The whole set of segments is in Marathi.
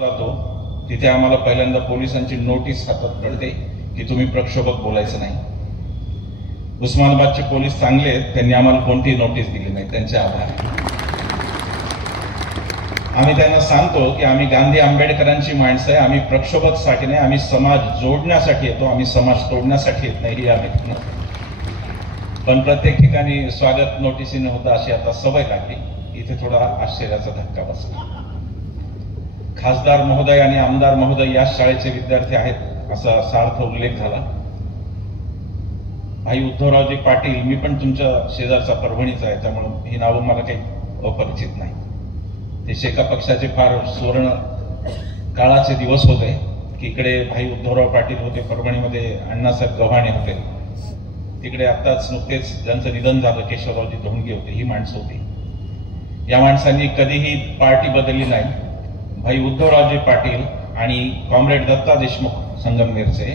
जातो तिथे आम्हाला पहिल्यांदा पोलिसांची नोटीस हातात पडते की तुम्ही प्रक्षोभक बोलायचं नाही. उस्मानाबादचे पोलीस चांगले आहेत, त्यांनी आम्हाला कोणतीही नोटीस दिली नाही, त्यांचे आभार. आम्ही त्यांना सांगतो की आम्ही गांधी आंबेडकरांची माणसं आहे, आम्ही प्रक्षोभकसाठी नाही, आम्ही समाज जोडण्यासाठी येतो, आम्ही समाज तोडण्यासाठी येत नाही. आम्ही पण प्रत्येक ठिकाणी स्वागत नोटिसीने होतं अशी आता सवय लागली. इथे थोडा आश्चर्याचा धक्का बसला. खासदार महोदय आणि आमदार महोदय या शाळेचे विद्यार्थी आहेत असा सार्थ उल्लेख झाला. भाई उद्धवरावजी पाटील, मी पण तुमच्या शेजारचा परभणीचा आहे, त्यामुळे ही नावं मला काही अपरिचित नाही. ते शेका पक्षाचे फार सुवर्ण काळाचे दिवस होते की इकडे भाई उद्धवराव पाटील होते, परभणीमध्ये अण्णासाहेब गव्हाणे होते, तिकडे आत्ताच नुकतेच ज्यांचं निधन झालं केशवरावजी धोंडगे होते. ही माणसं होती. या माणसांनी कधीही पार्टी बदलली नाही. भाई उद्धवरावजी पाटील आणि कॉम्रेड दत्ता देशमुख संगमनेरचे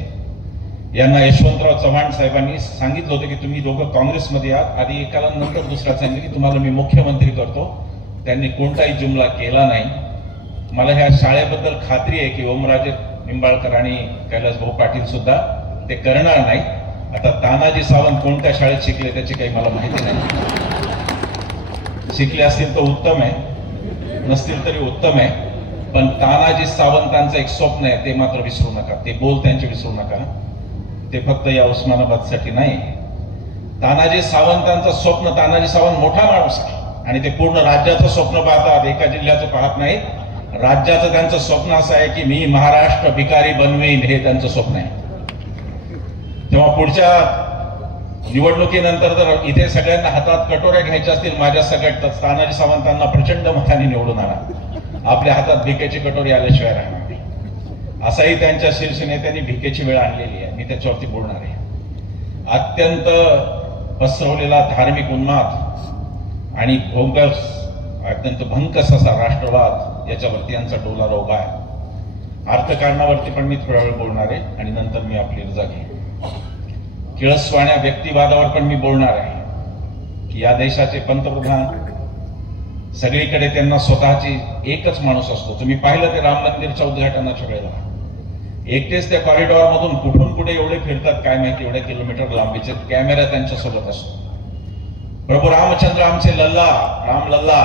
यांना यशवंतराव चव्हाण साहेबांनी सांगितलं होतं की तुम्ही दोघं काँग्रेसमध्ये या. आधी एकाला नंतर दुसरा सांगितलं की तुम्हाला मी मुख्यमंत्री करतो. त्यांनी कोणताही जुमला केला नाही. मला ह्या शाळेबद्दल खात्री आहे की ओमराजे निंबाळकर आणि कैलासभाऊ पाटील सुद्धा ते करणार नाही. आता तानाजी सावंत कोणत्या शाळेत शिकले त्याची काही मला माहिती नाही. शिकले असतील तर उत्तम आहे, नसतील तरी उत्तम आहे. पण तानाजी सावंतांचं एक स्वप्न आहे, ते मात्र विसरू नका. ते बोल त्यांचे विसरू नका. ते फक्त या उस्मानाबादसाठी नाही. तानाजी सावंतांचं स्वप्न, तानाजी सावंत मोठा माणूस आहे आणि ते पूर्ण राज्याचं स्वप्न पाहतात, एका जिल्ह्याचं पाहत नाहीत. राज्याचं त्यांचं स्वप्न असं आहे की मी महाराष्ट्र भिकारी बनवेन, हे त्यांचं स्वप्न आहे. तेव्हा पुढच्या निवडणुकीनंतर जर इथे सगळ्यांना हातात कटोऱ्या घ्यायच्या असतील माझ्या सगळ्यात, तर तानाजी सावंतांना प्रचंड मताने निवडून आणा. आपल्या हातात भिकेची कटोरी आल्याशिवाय राहणार नाही. असाही त्यांच्या शीर्ष नेत्यांनी भिकेची वेळ आणलेली आहे. मी त्याच्यावरती बोलणार आहे. अत्यंत पसरवलेला धार्मिक उन्माद आणि अत्यंत भंकस असा राष्ट्रवाद, याच्यावरती यांचा डोलारा उभा आहे. अर्थकारणावरती पण मी थोडा वेळ बोलणार आहे आणि नंतर मी आपली रजा घेईन. किळसवाण्या व्यक्तिवादावर पण मी बोलणार आहे की या देशाचे पंतप्रधान सगळीकडे त्यांना स्वतःची एकच माणूस असतो. तुम्ही पाहिलं ते राम मंदिरच्या उद्घाटनाच्या वेळेला एकटेच त्या कॉरिडॉर मधून कुठून कुठे एवढे फिरतात काय माहिती, एवढ्या किलोमीटर लांबीचे कॅमेरा त्यांच्या सोबत असतो. प्रभू रामचंद्र आमचे लल्ला, राम लल्ला,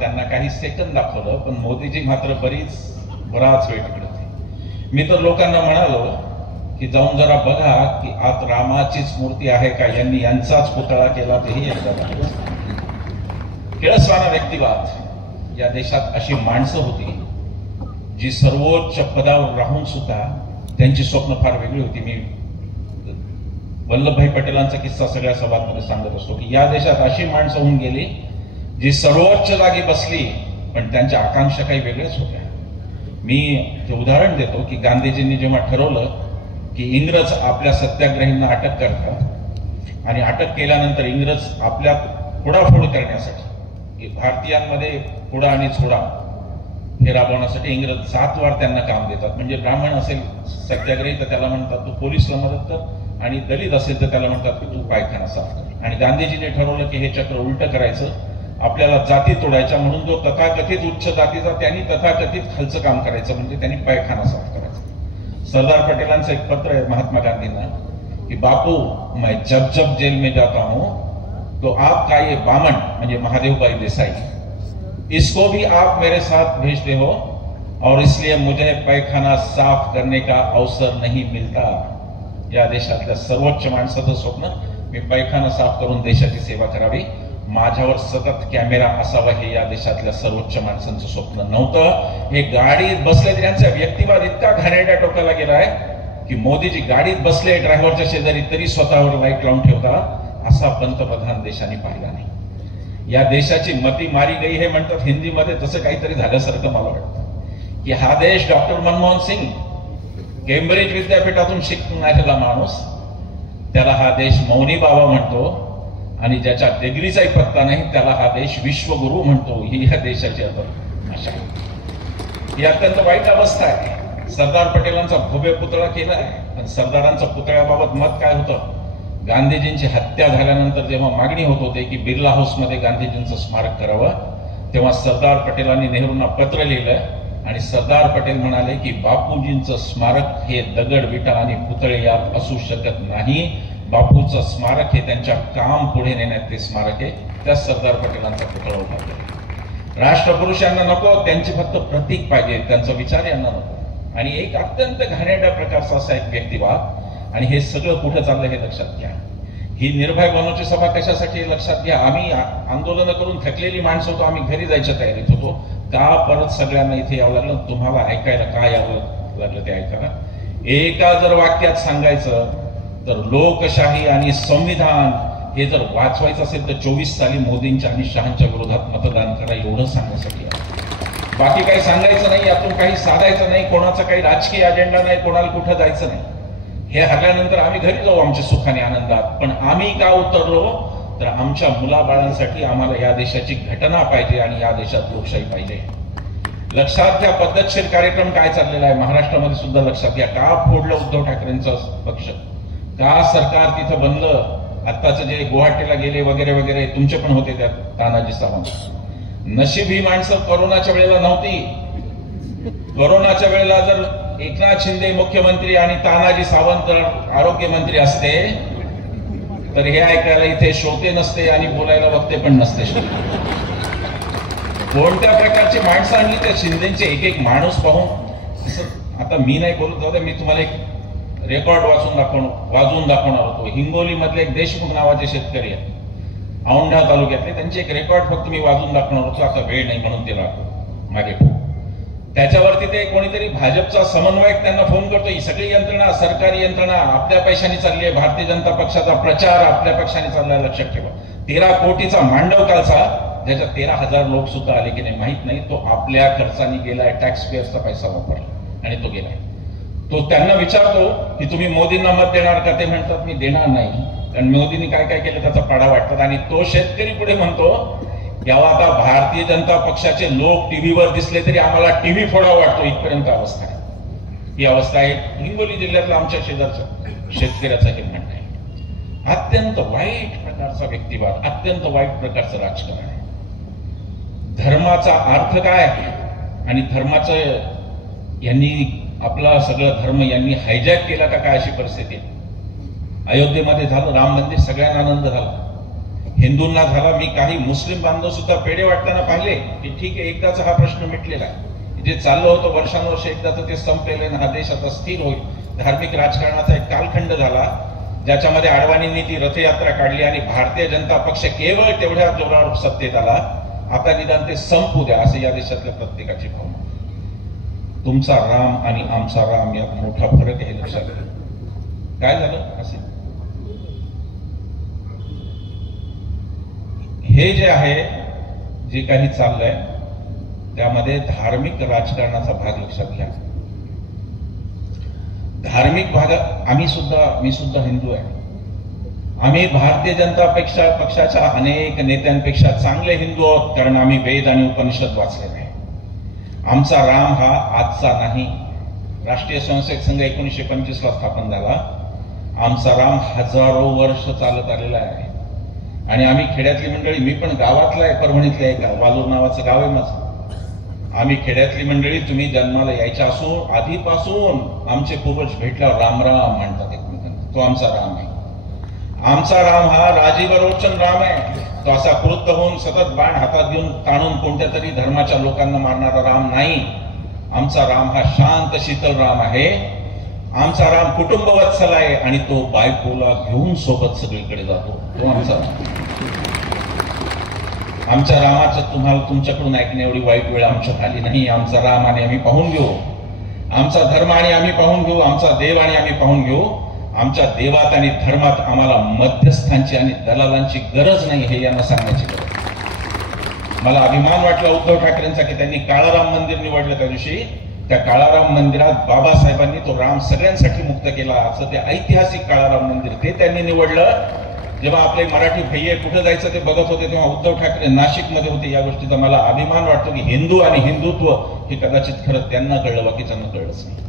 त्यांना काही सेकंद दाखवलं, पण मोदीजी मात्र बराच वेळ तिकडे होते. मी तर लोकांना म्हणालो की जाऊन जरा बघा की आत रामाचीच मूर्ती आहे का, यांनी यांचाच पुतळा केला तेही एकदा बघायचं. किळसवाना व्यक्तिवाद, या देशात अशी माणसं होती जी सर्वोच्च पदावर राहून सुद्धा त्यांची स्वप्न फार वेगळी होती. मी वल्लभभाई पटेलांचा किस्सा सगळ्या सभांमध्ये सांगत असतो की या देशात अशी माणसं होऊन गेली जी सर्वोच्च जागी बसली, पण त्यांच्या आकांक्षा काही वेगळ्याच होत्या. मी ते उदाहरण देतो की गांधीजींनी जेव्हा ठरवलं की इंग्रज आपल्या सत्याग्रहींना अटक करतात आणि अटक केल्यानंतर इंग्रज आपल्या फोडाफोड करण्यासाठी भारतीयांमध्ये फोडा आणि छोडा हे राबवण्यासाठी इंग्रज 7 वार त्यांना काम देतात. म्हणजे ब्राह्मण असेल सत्याग्रही तर त्याला म्हणतात तू पोलिसला मदत कर, आणि दलित असेल तर त्याला म्हणतात की तू पायखाना साफ कर. आणि गांधीजीने ठरवलं की हे चक्र उलट करायचं, आपल्याला जाती तोडायच्या. म्हणून जो तथाकथित उच्च जातीचा त्यांनी तथाकथित खालचं काम करायचं, म्हणजे त्यांनी पायखाना साफ करायचा. सरदार पटेलांचं एक पत्र आहे महात्मा गांधींना की बापू मैं जब जब जेल में जाता हूं तो आपका ये बामन, म्हणजे महादेवभाई देसाई, इसको भी आप मेरे साथ भेजते हो और इसलिए मुझे पैखाना साफ करने का अवसर नहीं मिलता. या देशातल्या सर्वोच्च माणसाचं स्वप्न, मी पैखाना साफ करून देशाची सेवा करावी, माझ्यावर सतत कॅमेरा असावा, हे या देशातल्या सर्वोच्च माणसांचं स्वप्न नव्हतं. हे गाडीत बसले, त्यांचा व्यक्तिवाद इतका घाणेरड्या टोकाला गेलाय की मोदीजी गाडीत बसले ड्रायव्हरच्या शेजारी तरी स्वतःवर लाईट लावून ठेवतात, असा पंतप्रधान देशाने पाहिला नाही. या देशाची मती मारी गई हे म्हणतात हिंदीमध्ये, तसं काहीतरी झाल्यासारखं मला वाटतं की हा देश डॉक्टर मनमोहन सिंग, केम्ब्रिज विद्यापीठातून शिकणारा माणूस, त्याला हा देश मौनी बाबा म्हणतो, आणि ज्याच्या डिग्रीचाही पत्ता नाही त्याला हा देश विश्वगुरु म्हणतो. ही या देशाची आशा आहे. ही अत्यंत वाईट अवस्था आहे. सरदार पटेलांचा भव्य पुतळा केलाय, पण सरदारांच्या पुतळ्याबाबत मत काय होतं? गांधीजींची हत्या झाल्यानंतर जेव्हा मागणी होत होती की बिर्ला हाऊसमध्ये गांधीजींचं स्मारक करावं, तेव्हा सरदार पटेलांनी नेहरूंना पत्र लिहिलं आणि सरदार पटेल म्हणाले की बापूजींचं स्मारक हे दगड विटा आणि पुतळे यात असू शकत नाही, बापूचं स्मारक हे त्यांच्या काम पुढे नेण्यात ते स्मारक आहे. त्या सरदार पटेलांचा पुतळा उभा केला. राष्ट्रपुरुषांना नको, त्यांचे फक्त प्रतीक पाहिजे, त्यांचा विचार यांना नको. आणि एक अत्यंत घाणेरड्या प्रकारचा असा एक व्यक्तिवाद. आणि हे सगळं कुठं चाललं हे लक्षात घ्या. ही निर्भय बनवची सभा कशासाठी लक्षात घ्या. आम्ही आंदोलन करून थकलेली माणसं होतो, आम्ही घरी जायच्या तयारीत होतो. का परत सगळ्यांना इथे यावं लागलं? तुम्हाला ऐकायला का यावं लागलं ते ऐका. एका जर वाक्यात सांगायचं तर लोकशाही आणि संविधान हे जर वाचवायचं असेल तर 24 साली मोदींच्या आणि शहांच्या विरोधात मतदान करा, एवढं सांगण्यासाठी. बाकी काही सांगायचं नाही, यातून काही साधायचं नाही, कोणाचा काही राजकीय अजेंडा नाही, कोणाला कुठं जायचं नाही. हे हरल्यानंतर आम्ही घरी जाऊ आमच्या सुखाने आनंदात. पण आम्ही का उतरलो तर आमच्या मुलाबाळांसाठी आम्हाला या देशाची घटना पाहिजे आणि या देशात लोकशाही पाहिजे. लक्षात घ्या पद्धतशीर कार्यक्रम काय चाललेला आहे महाराष्ट्रामध्ये सुद्धा लक्षात घ्या. का फोडलं उद्धव ठाकरेंचा पक्ष, का सरकार तिथं बनलं, आत्ताचं जे गुवाहाटीला गेले वगैरे वगैरे तुमचे पण होते त्यात तानाजी सावंत. नशीब ही माणसं कोरोनाच्या वेळेला नव्हती. कोरोनाच्या वेळेला जर एकनाथ शिंदे मुख्यमंत्री आणि तानाजी सावंत आरोग्यमंत्री असते तर हे ऐकायला इथे श्रोते नसते आणि बोलायला वक्ते पण नसते. कोणत्या प्रकारची माणसं आणली त्या शिंदेचे एक एक माणूस पाहून. आता मी नाही बोलत होते, मी तुम्हाला एक रेकॉर्ड वाजवून दाखवणार होतो. हिंगोली मधले एक देशमुख नावाचे शेतकरी आहेत औंढा तालुक्यातले, त्यांचे एक रेकॉर्ड फक्त मी वाजवून दाखवणार होतो. आता वेळ नाही म्हणून ते मागे त्याच्यावरती ते कोणीतरी भाजपचा समन्वयक त्यांना फोन करतो. ही सगळी यंत्रणा, सरकारी यंत्रणा आपल्या पैशाने चालली आहे, भारतीय जनता पक्षाचा प्रचार आपल्या पक्षाने चाललाय, लक्षात ठेवा. 13 कोटीचा मांडव कालचा, ज्याच्यात 13,000 लोक सुद्धा आले की नाही माहित नाही, तो आपल्या खर्चाने गेलाय, टॅक्स पेअर्सचा पैसा वापरला आणि तो गेलाय. तो त्यांना विचारतो की तुम्ही मोदींना मत देणार का? ते म्हणतात मी देणार नाही, कारण मोदींनी काय काय केलं त्याचा पाडा वाटतात. आणि तो शेतकरी पुढे म्हणतो तेव्हा आता भारतीय जनता पक्षाचे लोक टीव्हीवर दिसले तरी आम्हाला टीव्ही फोडा वाटतो, इथपर्यंत अवस्था आहे. ही अवस्था आहे हिंगोली जिल्ह्यातला आमच्या शेजारच्या शेतकऱ्याचं हे म्हणणं आहे. अत्यंत वाईट प्रकारचा व्यक्तिवाद, अत्यंत वाईट प्रकारचं राजकारण आहे. धर्माचा अर्थ काय आणि धर्माचं यांनी आपला सगळं धर्म यांनी हायजॅक केला का काय अशी परिस्थिती आहे. अयोध्येमध्ये झालं राम मंदिर, सगळ्यांना आनंद झाला, हिंदूंना झाला. मी काही मुस्लिम बांधव सुद्धा पेढे वाटताना पाहिले की ठीक आहे एकदाचा हा प्रश्न मिटलेला आहे. जे चाललं होतं वर्षानुवर्ष एकदाच ते संपलेलं आहे, हा देश आता स्थिर होईल. धार्मिक राजकारणाचा एक कालखंड झाला ज्याच्यामध्ये अडवाणींनी ती रथयात्रा काढली आणि भारतीय जनता पक्ष केवळ तेवढ्या जोरावर सत्तेत आला. आता निदान ते संपू द्या असे या देशातल्या प्रत्येकाची भावना. तुमचा राम आणि आमचा राम यात मोठा फरक आहे, लक्षात घ्या. काय झालं असे हे जे आहे जे काही चाललंय त्यामध्ये धार्मिक राजकारणाचा भाग लक्षात घ्या. धार्मिक भाग मी सुद्धा हिंदू आहे. आम्ही भारतीय जनता पक्षाच्या अनेक नेत्यांपेक्षा चांगले हिंदू आहोत, कारण आम्ही वेद आणि उपनिषद वाचलेले आहे. आमचा राम हा आजचा नाही. राष्ट्रीय स्वयंसेवक संघ 1925 ला स्थापन झाला. आमचा राम हजारो वर्ष चालत आलेला आहे. आणि आम्ही खेड्यातली मंडळी, मी पण गावातला आहे, परभणीतलं आहे, का वालूर नावाचं गाव आहे माझं. आम्ही खेड्यातली मंडळी, तुम्ही जन्माला यायच्या असून आधीपासून आमचे पूर्वज भेटल्यावर राम राम म्हणतात एकमेकांना. तो आमचा राम आहे. आमचा राम हा राजीवरोचन राम आहे. तो असा क्रुद्ध होऊन सतत बाण हातात घेऊन ताणून कोणत्या तरी धर्माच्या लोकांना मारणारा राम नाही. आमचा राम हा शांत शीतल राम आहे. आमचा राम कुटुंबवत्सल आहे आणि तो बायकोला घेऊन सोबत सगळीकडे जातो. तो आमचा राम. आमच्या रामाचं तुम्हाला तुमच्याकडून ऐकण्या एवढी वाईट वेळ आमच्यात आली नाही. आमचा राम आणि आम्ही पाहून घेऊ, आमचा धर्म आणि आम्ही पाहून घेऊ, आमचा देव आणि आम्ही पाहून घेऊ. आमच्या देवात आणि धर्मात आम्हाला मध्यस्थांची आणि दलालांची गरज नाही, हे यांना सांगण्याची गरज. मला अभिमान वाटला उद्धव ठाकरेंचा की त्यांनी काळाराम मंदिर निवडलं. त्या दिवशी त्या काळाराम मंदिरात बाबासाहेबांनी तो राम सगळ्यांसाठी मुक्त केला, असं ते ऐतिहासिक काळाराम मंदिर ते त्यांनी निवडलं. जेव्हा आपले मराठी भैये कुठे जायचं ते बघत होते तेव्हा उद्धव ठाकरे नाशिकमध्ये होते. या गोष्टीचा मला अभिमान वाटतो की हिंदू आणि हिंदुत्व हे कदाचित खरं त्यांना कळलं, बाकीच्यांना कळलंच नाही.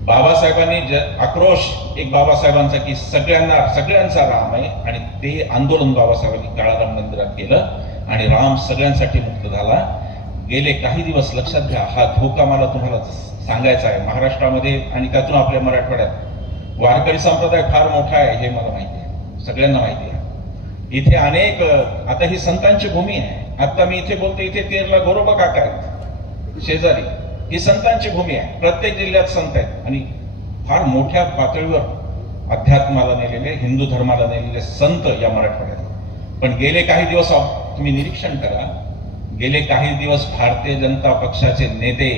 बाबासाहेबांनी आक्रोश एक बाबासाहेबांचा की सगळ्यांचा राम आहे, आणि ते आंदोलन बाबासाहेबांनी काळाराम मंदिरात केलं आणि राम सगळ्यांसाठी मुक्त झाला. गेले काही दिवस लक्षात घ्या, हा धोका मला तुम्हाला सांगायचा आहे. महाराष्ट्रामध्ये आणि त्यातून आपल्या मराठवाड्यात वारकरी संप्रदाय फार मोठा आहे, हे मला माहिती आहे, सगळ्यांना माहिती आहे. इथे अनेक, आता ही संतांची भूमी आहे. आता मी इथे बोलतो, इथे तेरला गोरोबा काका आहेत शेजारी, ही संतांची भूमी आहे. प्रत्येक जिल्ह्यात संत आहेत आणि फार मोठ्या पातळीवर अध्यात्माला नेलेले, हिंदू धर्माला नेलेले संत या मराठवाड्यात. पण गेले काही दिवस तुम्ही निरीक्षण करा, गेले काही दिवस भारतीय जनता पक्षाचे नेते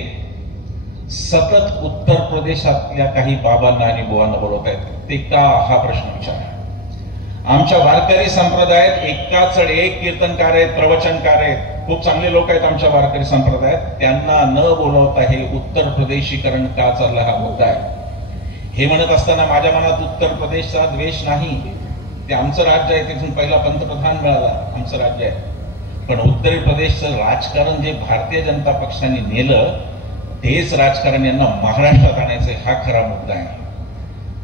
सतत उत्तर प्रदेशातल्या काही बाबांना आणि बुवांना बोलवत आहेत. ते का, हा प्रश्न विचारा. आमच्या वारकरी संप्रदायात एकाच एक कीर्तनकार आहेत, प्रवचनकार आहेत, खूप चांगले लोक आहेत आमच्या वारकरी संप्रदायात. त्यांना न बोलवता हे उत्तर प्रदेशीकरण का चाललं, हा मुद्दा आहे. हे म्हणत असताना माझ्या मनात उत्तर प्रदेशचा द्वेष नाही, ते आमचं राज्य आहे, तिथून पहिला पंतप्रधान मिळाला, आमचं राज्य आहे. पण उत्तर प्रदेशचं राजकारण जे भारतीय जनता पक्षाने नेलं, तेच राजकारण यांना महाराष्ट्रात आणायचं, हा खरा मुद्दा आहे.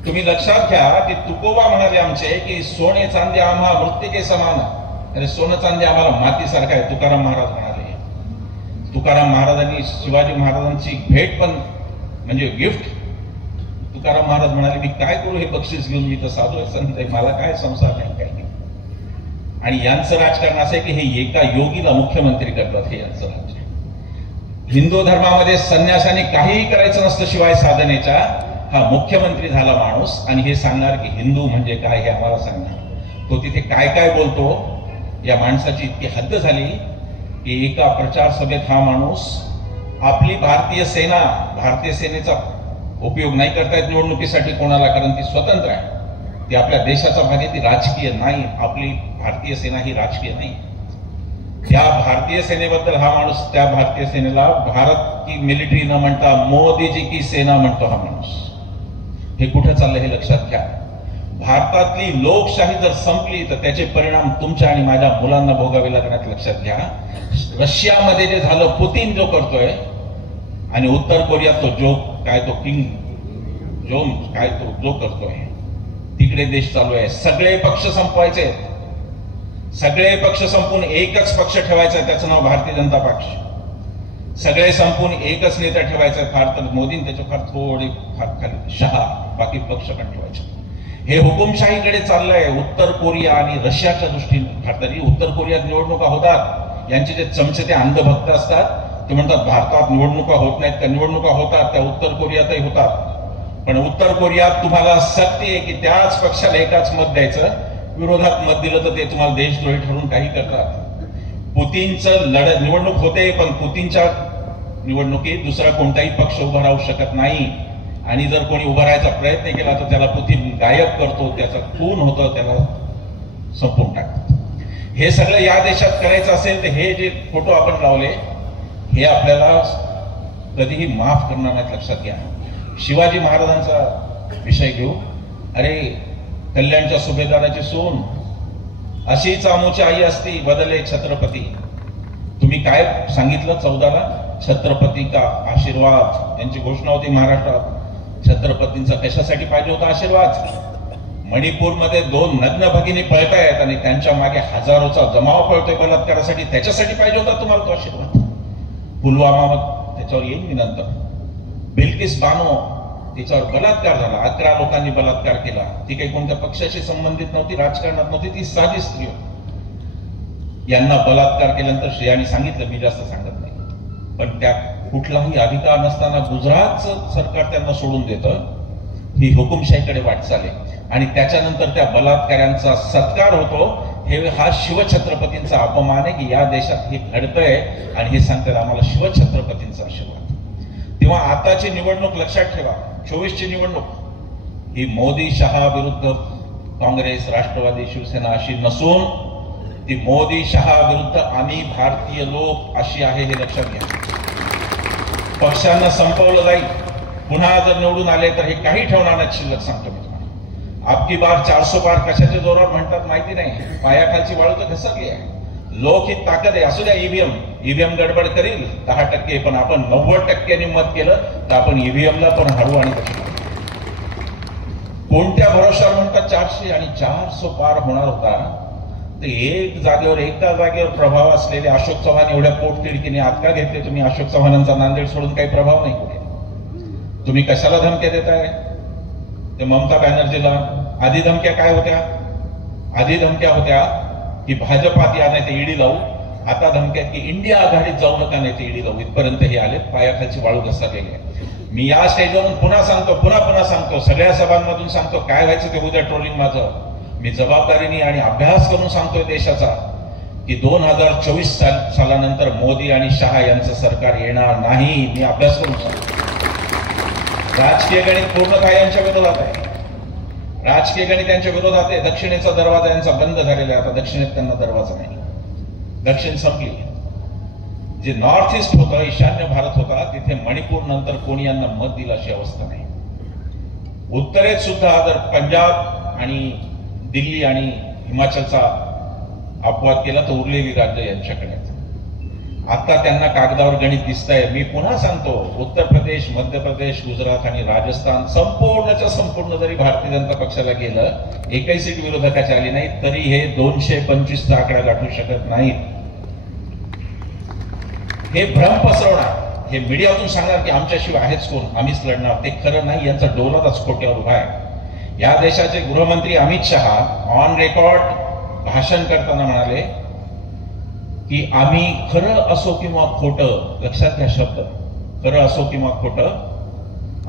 तुम्ही लक्षात घ्या, ते तुकोबा म्हणाले आमचे की सोने चांदी आम्हा मृत्तिके समान. अरे सोनं चांदी आम्हाला मातीसारखं आहे, तुकाराम महाराज म्हणाले. तुकाराम महाराजांनी शिवाजी महाराजांची भेट पण म्हणजे गिफ्ट, तुकाराम महाराज म्हणाले मी काय करू हे बक्षीस घेऊन, मी तर साधू संत आहे, मला काय संसार नाही, काही नाही. आणि यांचं राजकारण असं आहे की हे एका योगीला मुख्यमंत्री करतात, हे यांचं राज्य. हिंदू धर्मामध्ये संन्यासाने काहीही करायचं नसतं शिवाय साधनेच्या. हा मुख्यमंत्री झाला माणूस आणि हे सांगणार की हिंदू म्हणजे काय, हे आम्हाला सांगणार. तो तिथे काय काय बोलतो, या माणसाची इतकी हद्द झाली की एका प्रचार सभेत हा माणूस आपली भारतीय सेना, भारतीय सेनेचा उपयोग नाही करतायत निवडणुकीसाठी कोणाला, कारण ती स्वतंत्र आहे, ती आपल्या देशाचा भाग आहे, ती राजकीय नाही. आपली भारतीय सेना ही राजकीय नाही. त्या भारतीय सेनेबद्दल हा माणूस, त्या भारतीय सेनेला भारत की मिलिटरी न म्हणता मोदीजी की सेना म्हणतो हा माणूस. हे कुठे चाललं हे लक्षात घ्या. भारतातली लोकशाही जर संपली तर त्याचे परिणाम तुमच्या आणि माझ्या मुलांना भोगावे लागण्यात, लक्षात घ्या. रशियामध्ये जे झालं, पुतीन जो करतोय, आणि उत्तर कोरियात तो जो काय, तो किंग जो काय, तो जो करतोय, तिकडे देश चालू आहे. सगळे पक्ष संपवायचे, सगळे पक्ष संपून एकच पक्ष ठेवायचा, त्याचं नाव भारतीय जनता पक्ष. सगळे संपून एकच नेता ठेवायचा, फार तर मोदी, त्याच्या फार थोडे फार खाली शहा, बाकी पक्ष पण ठेवायचे. हे हुकुमशाहीकडे चाललंय उत्तर कोरिया आणि रशियाच्या दृष्टीने. भारताची उत्तर कोरियात निवडणुका होतात, यांचे जे चमचे ते अंधभक्त असतात, ते म्हणतात भारतात निवडणुका होत नाहीत, त्या निवडणुका होतात, त्या उत्तर कोरियातही होतात. पण उत्तर कोरियात तुम्हाला सक्ती आहे की त्याच पक्षाला एकाच मत द्यायचं, विरोधात मत दिलं तर ते तुम्हाला देशद्रोही ठरवून काही करतात. पुतीनचं निवडणूक होते, पण पुतीनच्या निवडणुकीत दुसरा कोणताही पक्ष उभा राहू शकत नाही. आणि जर कोणी उभा राहायचा प्रयत्न केला तर त्याला पुतीन गायब करतो, त्याचा खून होतं, त्याला संपवून टाकतो. हे सगळं या देशात करायचं असेल तर हे जे फोटो आपण लावले हे आपल्याला कधीही माफ करणार नाहीत, लक्षात घ्या. शिवाजी महाराजांचा विषय घेऊ. अरे कल्याणच्या सुभेदाराची सून अशीच आमूची आई असती, बदले छत्रपती. तुम्ही काय सांगितलं 14ला, छत्रपती का आशीर्वाद, यांची घोषणा होती महाराष्ट्रात. छत्रपतींचा कशासाठी पाहिजे होता आशीर्वाद? मणिपूरमध्ये 2 नग्न भगिनी पळतायत आणि त्यांच्या मागे हजारोचा जमाव पळतोय बलात्कारासाठी, त्याच्यासाठी पाहिजे होता तुम्हाला तो आशीर्वाद. पुलवामा, त्याच्यावर येईन मी नंतर. बिल्किस बानो, तिच्यावर बलात्कार झाला, 11 लोकांनी बलात्कार केला. ती काही कोणत्या पक्षाशी संबंधित नव्हती, राजकारणात नव्हती, ती साधी स्त्री होती. यांना बलात्कार केल्यानंतर श्रेयाने सांगितलं, मी जास्त सांगत नाही, पण त्या कुठलाही अधिकार नसताना गुजरातचं सरकार त्यांना सोडून देतं. ही हुकुमशाहीकडे वाटचाल आहे. आणि त्याच्यानंतर त्या बलात्काऱ्यांचा सत्कार होतो. हा शिवछत्रपतींचा अपमान आहे की या देशात हे घडतंय आणि हे सांगतात आम्हाला शिवछत्रपतींचा आशीर्वाद. तेव्हा आताची निवडणूक लक्षात ठेवा, 24ची निवडणूक ही मोदी शहा विरुद्ध काँग्रेस, राष्ट्रवादी, शिवसेना अशी नसून ती मोदी शहा विरुद्ध आम्ही भारतीय लोक अशी आहे, हे लक्षात घ्या. पक्षांना संपवलं जाईल. पुन्हा जर निवडून आले तर हे काही ठेवणार नाही, शिल्लक सांगतो मी तुम्हाला. आपकी बार 400 पार कशाच्या जोरावर म्हणतात माहिती नाही, पायाखालची वाळू तर घसरली आहे. लोक ही ताकद आहे. असू द्या ईव्हीएम गडबड करील 10%, पण आपण 90% मत केलं तर आपण ईव्हीएमला पण हरवू. आणि कोणत्या भरोशावर म्हणतात 400 आणि 400 पार होणार होता. तर एका जागेवर प्रभाव असलेले अशोक चव्हाण एवढ्या पोटतिडकीने आत का घेतले तुम्ही? अशोक चव्हाणांचा नांदेड सोडून काही प्रभाव नाही कुठे. तुम्ही कशाला धमक्या देताय ते ममता बॅनर्जीला? आधी धमक्या काय होत्या? आधी धमक्या होत्या की भाजपात या नाही ते ईडी लावू. आता धमक्या की इंडिया आघाडीत जाऊ नका नाही ते ईडी लावू. इथपर्यंत हे आले, पायाखालची वाळू घसरलेली आहे. मी या स्टेजवरून पुन्हा सांगतो, पुन्हा सांगतो, सगळ्या सभांमधून सांगतो, काय व्हायचं ते उद्या ट्रोलिंग माझं. मी जबाबदारीने आणि अभ्यास करून सांगतोय देशाचा की 2024 सालानंतर मोदी आणि शहा यांचं सरकार येणार नाही. मी अभ्यास करून सांगतो. राजकीय गणित पूर्णतः यांच्या विरोधात आहे. राजकीय गणित त्यांच्या विरोधात आहे. दक्षिणेचा दरवाजा यांचा बंद झालेला आहे. आता दक्षिणेत त्यांना दरवाजा नाही. दक्षिण संपली. जे नॉर्थ ईस्ट होतं, ईशान्य भारत होता, तिथे मणिपूर नंतर कोणी यांना मत दिलं अशी अवस्था नाही. उत्तरेत सुद्धा जर पंजाब आणि दिल्ली आणि हिमाचलचा अपवाद केला तर उरलेली राज्य यांच्याकडे. आता त्यांना कागदावर गणित दिसतंय. मी पुन्हा सांगतो, उत्तर प्रदेश, मध्य प्रदेश, गुजरात आणि राजस्थान संपूर्णच्या संपूर्ण जरी भारतीय जनता पक्षाला गेलं, एकही सीट विरोधकाची आली नाही, तरी हे 225चा आकडा गाठू शकत नाहीत. हे भ्रम पसरवणार, हे मीडियातून सांगणार की आमच्याशिवाय आहेच कोण, आम्हीच लढणार, ते खरं नाही. यांचा डोलाच खोट्यावर उभा आहे. या देशाचे गृहमंत्री अमित शहा ऑन रेकॉर्ड भाषण करताना म्हणाले की आम्ही खरं असो किंवा खोटं, लक्षात घ्या शब्द, खरं असो किंवा खोटं,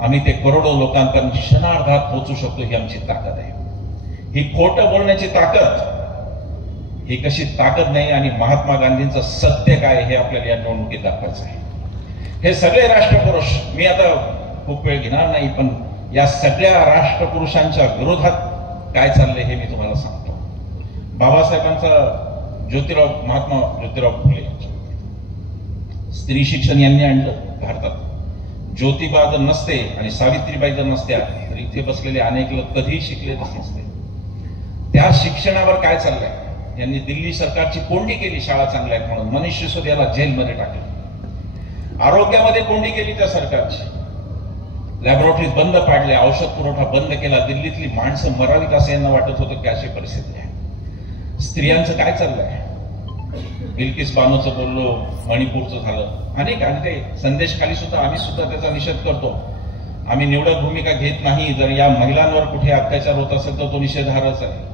आम्ही ते करोडो लोकांपर्यंत क्षणार्धात पोहोचू शकतो, ही आमची ताकद आहे. ही खोटं बोलण्याची ताकद, ही कशी ताकद नाही. आणि महात्मा गांधींचं सत्य काय हे आपल्याला या निवडणुकीत दाखवायचं आहे. हे सगळे राष्ट्रपुरुष, मी आता खूप वेळ घेणार नाही, पण या सगळ्या राष्ट्रपुरुषांच्या विरोधात काय चाललंय हे मी तुम्हाला सांगतो. बाबासाहेबांचा महात्मा ज्योतिराव फुले स्त्री शिक्षण यांनी आणलं भारतात. ज्योतिबा जर नसते आणि सावित्रीबाई जर नसत्या तर इथे बसलेले अनेक लोक कधीही शिकले नसते. त्या शिक्षणावर काय चाललंय? यांनी दिल्ली सरकारची कोंडी केली शाळा चांगल्या आहेत म्हणून. मनीष सिसोदियाला जेलमध्ये टाकलं. आरोग्यामध्ये कोंडी केली त्या सरकारची. लॅबोरेटरीज बंद पाडल्या, औषध पुरवठा बंद केला. दिल्लीतली माणसं मरावीत असं यांना वाटत होतं की अशी परिस्थिती आहे. स्त्रियांचं काय चाललंय? बिल्किस बानोचं बोललो, मणिपूरचं झालं, अनेक. आणि ते संदेश खाली सुद्धा आम्ही सुद्धा त्याचा निषेध करतो. आम्ही निवडक भूमिका घेत नाही. जर या महिलांवर कुठे अत्याचार होत असेल तर तो निषेधार्हच आहे.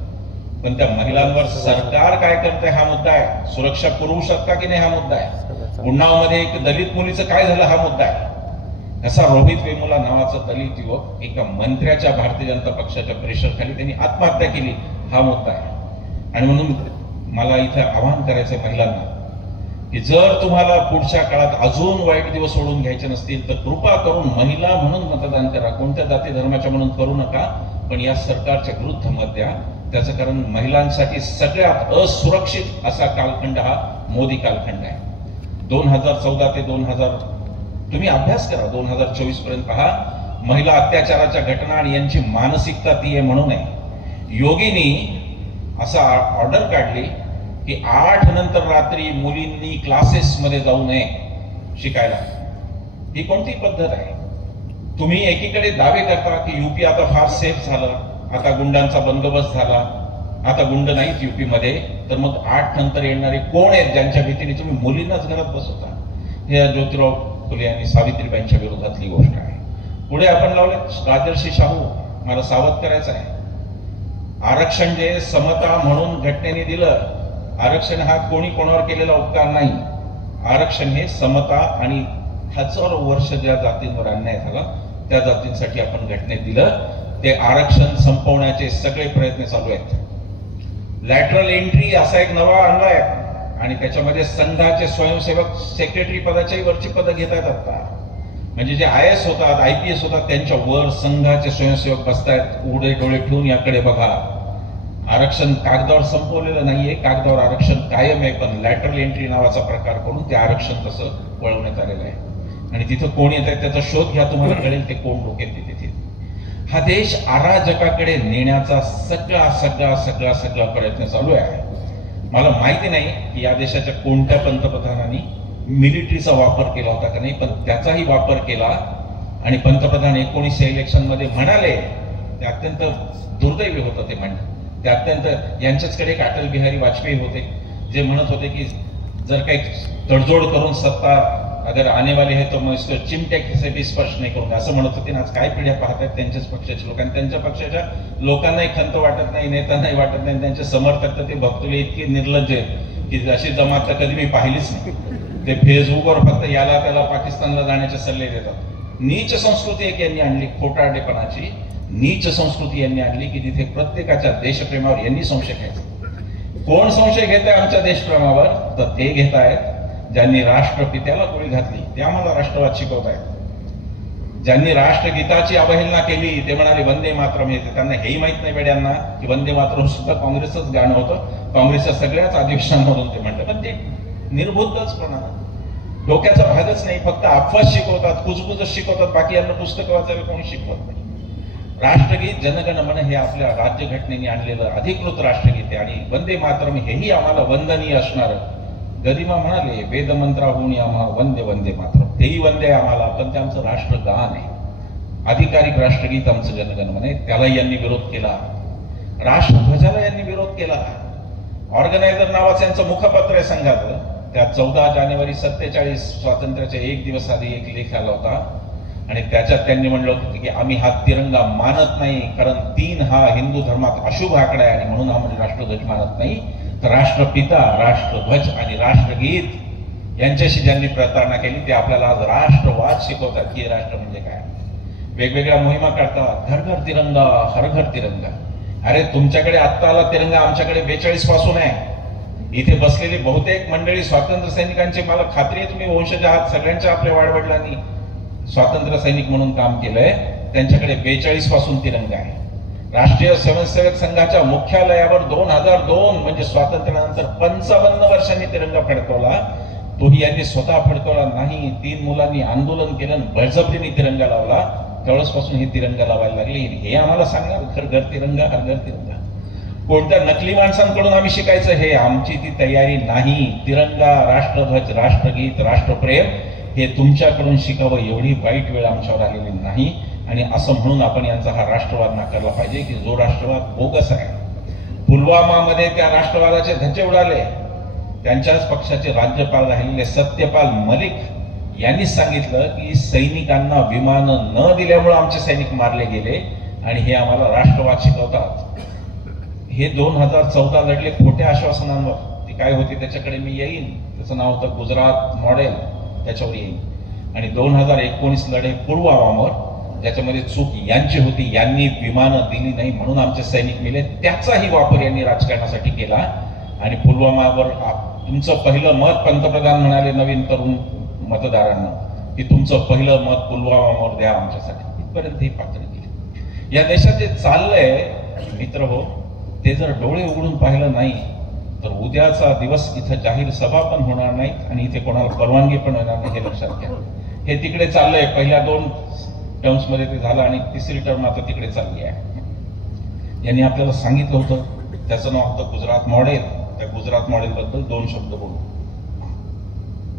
पण त्या महिलांवर सरकार काय करतंय हा मुद्दा आहे. सुरक्षा पुरवू शकता की नाही हा मुद्दा आहे. उन्नावमध्ये एक दलित मुलीचं काय झालं हा मुद्दा आहे. असा रोहित वेमुला नावाचा दलित युवक एका मंत्र्याच्या भारतीय जनता पक्षाच्या प्रेशर खाली त्यांनी आत्महत्या केली, हा मुद्दा आहे. आणि म्हणून मला इथे आवाहन करायचंय महिलांना की जर तुम्हाला पुढच्या काळात अजून वाईट दिवस सोडून घ्यायचे नसतील तर कृपा करून महिला म्हणून मतदान करा. कोणत्या जाती धर्माच्या म्हणून करू नका, पण या सरकारच्या विरुद्ध मत द्या. त्याचं कारण महिलांसाठी सगळ्यात असुरक्षित असा कालखंड हा मोदी कालखंड आहे. 2014 ते 2000 तुम्ही अभ्यास करा, 2024 पर्यंत पहा. महिला अत्याचाराच्या घटना आणि यांची मानसिकता ती आहे. म्हणून आहे योगीनी असा ऑर्डर काढली की 8 नंतर रात्री मुलींनी क्लासेस मध्ये जाऊ नये शिकायला. ही कोणती पद्धत आहे? तुम्ही एकीकडे दावे करता की यूपी आता फार सेफ झालं, आता गुंडांचा बंदोबस्त झाला, आता गुंड नाहीत यूपी मध्ये, तर मग 8 नंतर येणारे कोण आहेत ज्यांच्या भीतीने तुम्ही मुलींनाच घरात बसवता? हे ज्योतिराव फुले आणि सावित्रीबाईंच्या विरोधातली गोष्ट आहे. पुढे आपण लावले राजर्षी शाहू. मला सावध करायचं आहे. आरक्षण जे समता म्हणून घटनेने दिलं, आरक्षण हा कोणी कोणावर केलेला उपकार नाही. आरक्षण हे समता आणि हजारो वर्ष ज्या जातींवर अन्याय झाला त्या जातींसाठी आपण घटनेत दिलं. ते आरक्षण संपवण्याचे सगळे प्रयत्न चालू आहेत. लॅटरल एंट्री असा एक नवा आणलाय आणि त्याच्यामध्ये संघाचे स्वयंसेवक सेक्रेटरी पदाच्याही वरची पदं घेत आहेत आता. म्हणजे जे IAS होतात, IPS होतात, त्यांच्या वर संघाचे स्वयंसेवक बसतायत. उघडे डोळे ठेवून याकडे बघा. आरक्षण कागदावर संपवलेलं नाहीये, कागदावर आरक्षण कायम आहे, पण लॅटरल एंट्री नावाचा प्रकार करून ते आरक्षण तसं वळवण्यात आलेलं आहे. आणि तिथं कोण येत आहे त्याचा शोध घ्या, तुम्हाला कळेल ते कोण लोक आहेत तिथे. हा देश अराजकाकडे नेण्याचा सगळा प्रयत्न चालू आहे. मला माहिती नाही की या देशाच्या कोणत्या पंतप्रधानांनी मिलिटरीचा वापर केला होता का नाही, पण त्याचाही वापर केला. आणि पंतप्रधान 19 इलेक्शन मध्ये म्हणाले, ते अत्यंत दुर्दैवी होतं ते म्हणणं, ते अत्यंत यांच्याचकडे एक अटल बिहारी वाजपेयी होते, जे म्हणत होते की जर काही तडजोड करून सत्ता अगर आने वाली है तो मैं इसको चिमटे से भी स्पर्श नहीं करूंगा असं म्हणत होते. आज काय पिढ्या पाहतात त्यांच्याच पक्षाचे लोक, आणि त्यांच्या पक्षाच्या लोकांनाही खंत वाटत नाही, नेत्यांनाही वाटत नाही, त्यांचे समर्थक तर ते भक्तुले इतके निर्लज्ज आहेत की अशी जमात तर कधी मी पाहिलीच नाही. ते फेसबुकवर फक्त याला त्याला पाकिस्तानला जाण्याचे सल्ले देतात. नीच संस्कृती एक यांनी आणली, खोटारडेपणाची नीच संस्कृती यांनी आणली की तिथे प्रत्येकाच्या देशप्रेमावर यांनी संशय घ्यायचा. कोण संशय घेत आहे आमच्या देशप्रेमावर? तर ते घेत आहेत ज्यांनी राष्ट्रपित्याला गोळी घातली, ते आम्हाला राष्ट्रवाद शिकवत आहेत. ज्यांनी राष्ट्रगीताची अवहेलना केली, ते म्हणाले वंदे मातरम हे, त्यांना हेही माहित नाही वेड्यांना की वंदे मातरम सुद्धा काँग्रेसच गाणं होतं. काँग्रेसच्या सगळ्याच अधिवेशनांमधून ते म्हणलं, पण ते निर्बुद्धचपणा, डोक्याचा भागच नाही. फक्त अफवा शिकवतात, कुजबुजच शिकवतात, बाकी यांना पुस्तकं वाचायला कोणी शिकवत नाही. राष्ट्रगीत जनगण मन हे आपल्या राज्यघटनेने आणलेलं अधिकृत राष्ट्रगीत आहे, आणि वंदे मातरम हेही आम्हाला वंदनीय असणार. गरिमा म्हणाले वेदमंत्राहून आम्हा वंदे वंदे मातरम, तेही वंदे आम्हाला, पण ते आमचं राष्ट्रगान आहे, अधिकारिक राष्ट्रगीत आमचं जनगण मन आहे. त्याला यांनी विरोध केला. राष्ट्रध्वजाला यांनी विरोध केला. ऑर्गनायझर नावाचं यांचं मुखपत्र आहे संघाचं, त्या 14 जानेवारी 47 स्वातंत्र्याच्या एक दिवस आधी एक लेख आला होता, आणि त्याच्यात त्यांनी म्हणलं होतं की आम्ही हा तिरंगा मानत नाही, कारण 3 हा हिंदू धर्मात अशुभ आकडा आहे, आणि म्हणून आम्ही राष्ट्रध्वज मानत नाही. तर राष्ट्रपिता, राष्ट्रध्वज आणि राष्ट्रगीत यांच्याशी ज्यांनी प्रतारणा केली ते आपल्याला आज राष्ट्रवाद शिकवतात की राष्ट्र म्हणजे काय. वेगवेगळ्या मोहिमा काढतात, घर घर तिरंगा, हर घर तिरंगा. अरे तुमच्याकडे आत्ता आला तिरंगा, आमच्याकडे 42 पासून आहे. इथे बसलेली बहुतेक मंडळी स्वातंत्र्य सैनिकांची, मला खात्री आहे तुम्ही वंशज आहात, सगळ्यांच्या आपल्या वाडवडिलांनी स्वातंत्र्य सैनिक म्हणून काम केलंय. त्यांच्याकडे 42 पासून तिरंगा आहे. राष्ट्रीय स्वयंसेवक संघाच्या मुख्यालयावर 2002 म्हणजे स्वातंत्र्यानंतर 55 वर्षांनी तिरंगा फडकवला. तोही यांनी स्वतः फडकवला नाही, 3 मुलांनी आंदोलन केलं, बळजबरीने तिरंगा लावला. त्यावेळेसपासून हे तिरंगा लावायला लागले. हे आम्हाला सांगणार घर घर तिरंगा, हर घर तिरंगा. कोणत्या नकली माणसांकडून आम्ही शिकायचं? हे आमची ती तयारी नाही. तिरंगा, राष्ट्रध्वज, राष्ट्रगीत, राष्ट्रप्रेम हे तुमच्याकडून शिकावं एवढी वाईट वेळ आमच्यावर आलेली नाही. आणि असं म्हणून आपण यांचा हा राष्ट्रवाद नाकारला पाहिजे की जो राष्ट्रवाद बोगस आहे. पुलवामामध्ये त्या राष्ट्रवादाचे धज्जे उडाले. त्यांच्याच पक्षाचे राज्यपाल राहिलेले सत्यपाल मलिक यांनी सांगितलं की सैनिकांना विमान न दिल्यामुळे आमचे सैनिक मारले गेले, आणि हे आम्हाला राष्ट्रवाद शिकवतात. हे 2014 लढले खोट्या आश्वासनांवर. ती काय होती त्याच्याकडे मी येईन. त्याचं नाव होतं गुजरात मॉडेल, त्याच्यावर येईन. आणि 2019 लढे पुलवामावर, ज्याच्यामध्ये चूक यांची होती. यांनी विमानं दिली नाही म्हणून आमचे सैनिक मेले. त्याचाही वापर यांनी राजकारणासाठी केला. आणि पुलवामावर तुमचं पहिलं मत, पंतप्रधान म्हणाले नवीन तरुण मतदारांना की तुमचं पहिलं मत पुलवामावर द्या आमच्यासाठी. इथपर्यंत ही पातळी केली. या देशात जे चाललंय मित्र हो, ते जर डोळे उघडून पाहिलं नाही तर उद्याचा दिवस इथं जाहीर सभा पण होणार नाही, आणि इथे कोणाला परवानगी पण होणार नाही. हे लक्षात घ्या. हे तिकडे चाललंय. पहिल्या 2 टर्म्स मध्ये ते झालं, आणि तिसरी टर्म आता तिकडे चालली आहे. यांनी आपल्याला सांगितलं होतं, त्याचं नाव होतं गुजरात मॉडेल. त्या गुजरात मॉडेल बद्दल 2 शब्द बोलू.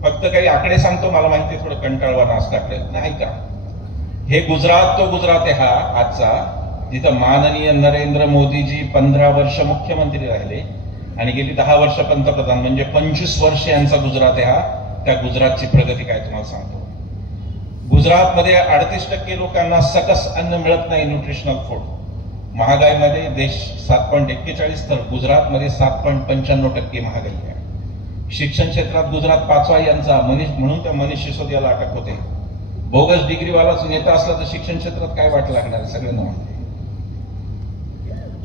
फक्त काही आकडे सांगतो, मला माहिती थोडं कंटाळवाणं असतात नाही का. हे गुजरात तो गुजरात आहे हा आजचा, जिथं माननीय नरेंद्र मोदीजी 15 वर्ष मुख्यमंत्री राहिले आणि गेली 10 वर्ष पंतप्रधान, म्हणजे 25 वर्ष यांचा गुजरात आहे हा. त्या गुजरातची प्रगती काय तुम्हाला सांगतो. गुजरातमध्ये 38% लोकांना सकस अन्न मिळत नाही, न्यूट्रिशनल फूड. महागाईमध्ये देश 7.41, तर गुजरातमध्ये 7.95% महागाई आहे. शिक्षण क्षेत्रात गुजरात 5वा यांचा. म्हणून त्या मनीष सिसोदियाला अटक होते. बोगस डिग्रीवालाच नेता असला तर शिक्षण क्षेत्रात काय वाट लागणार आहे सगळ्यांना माहिती.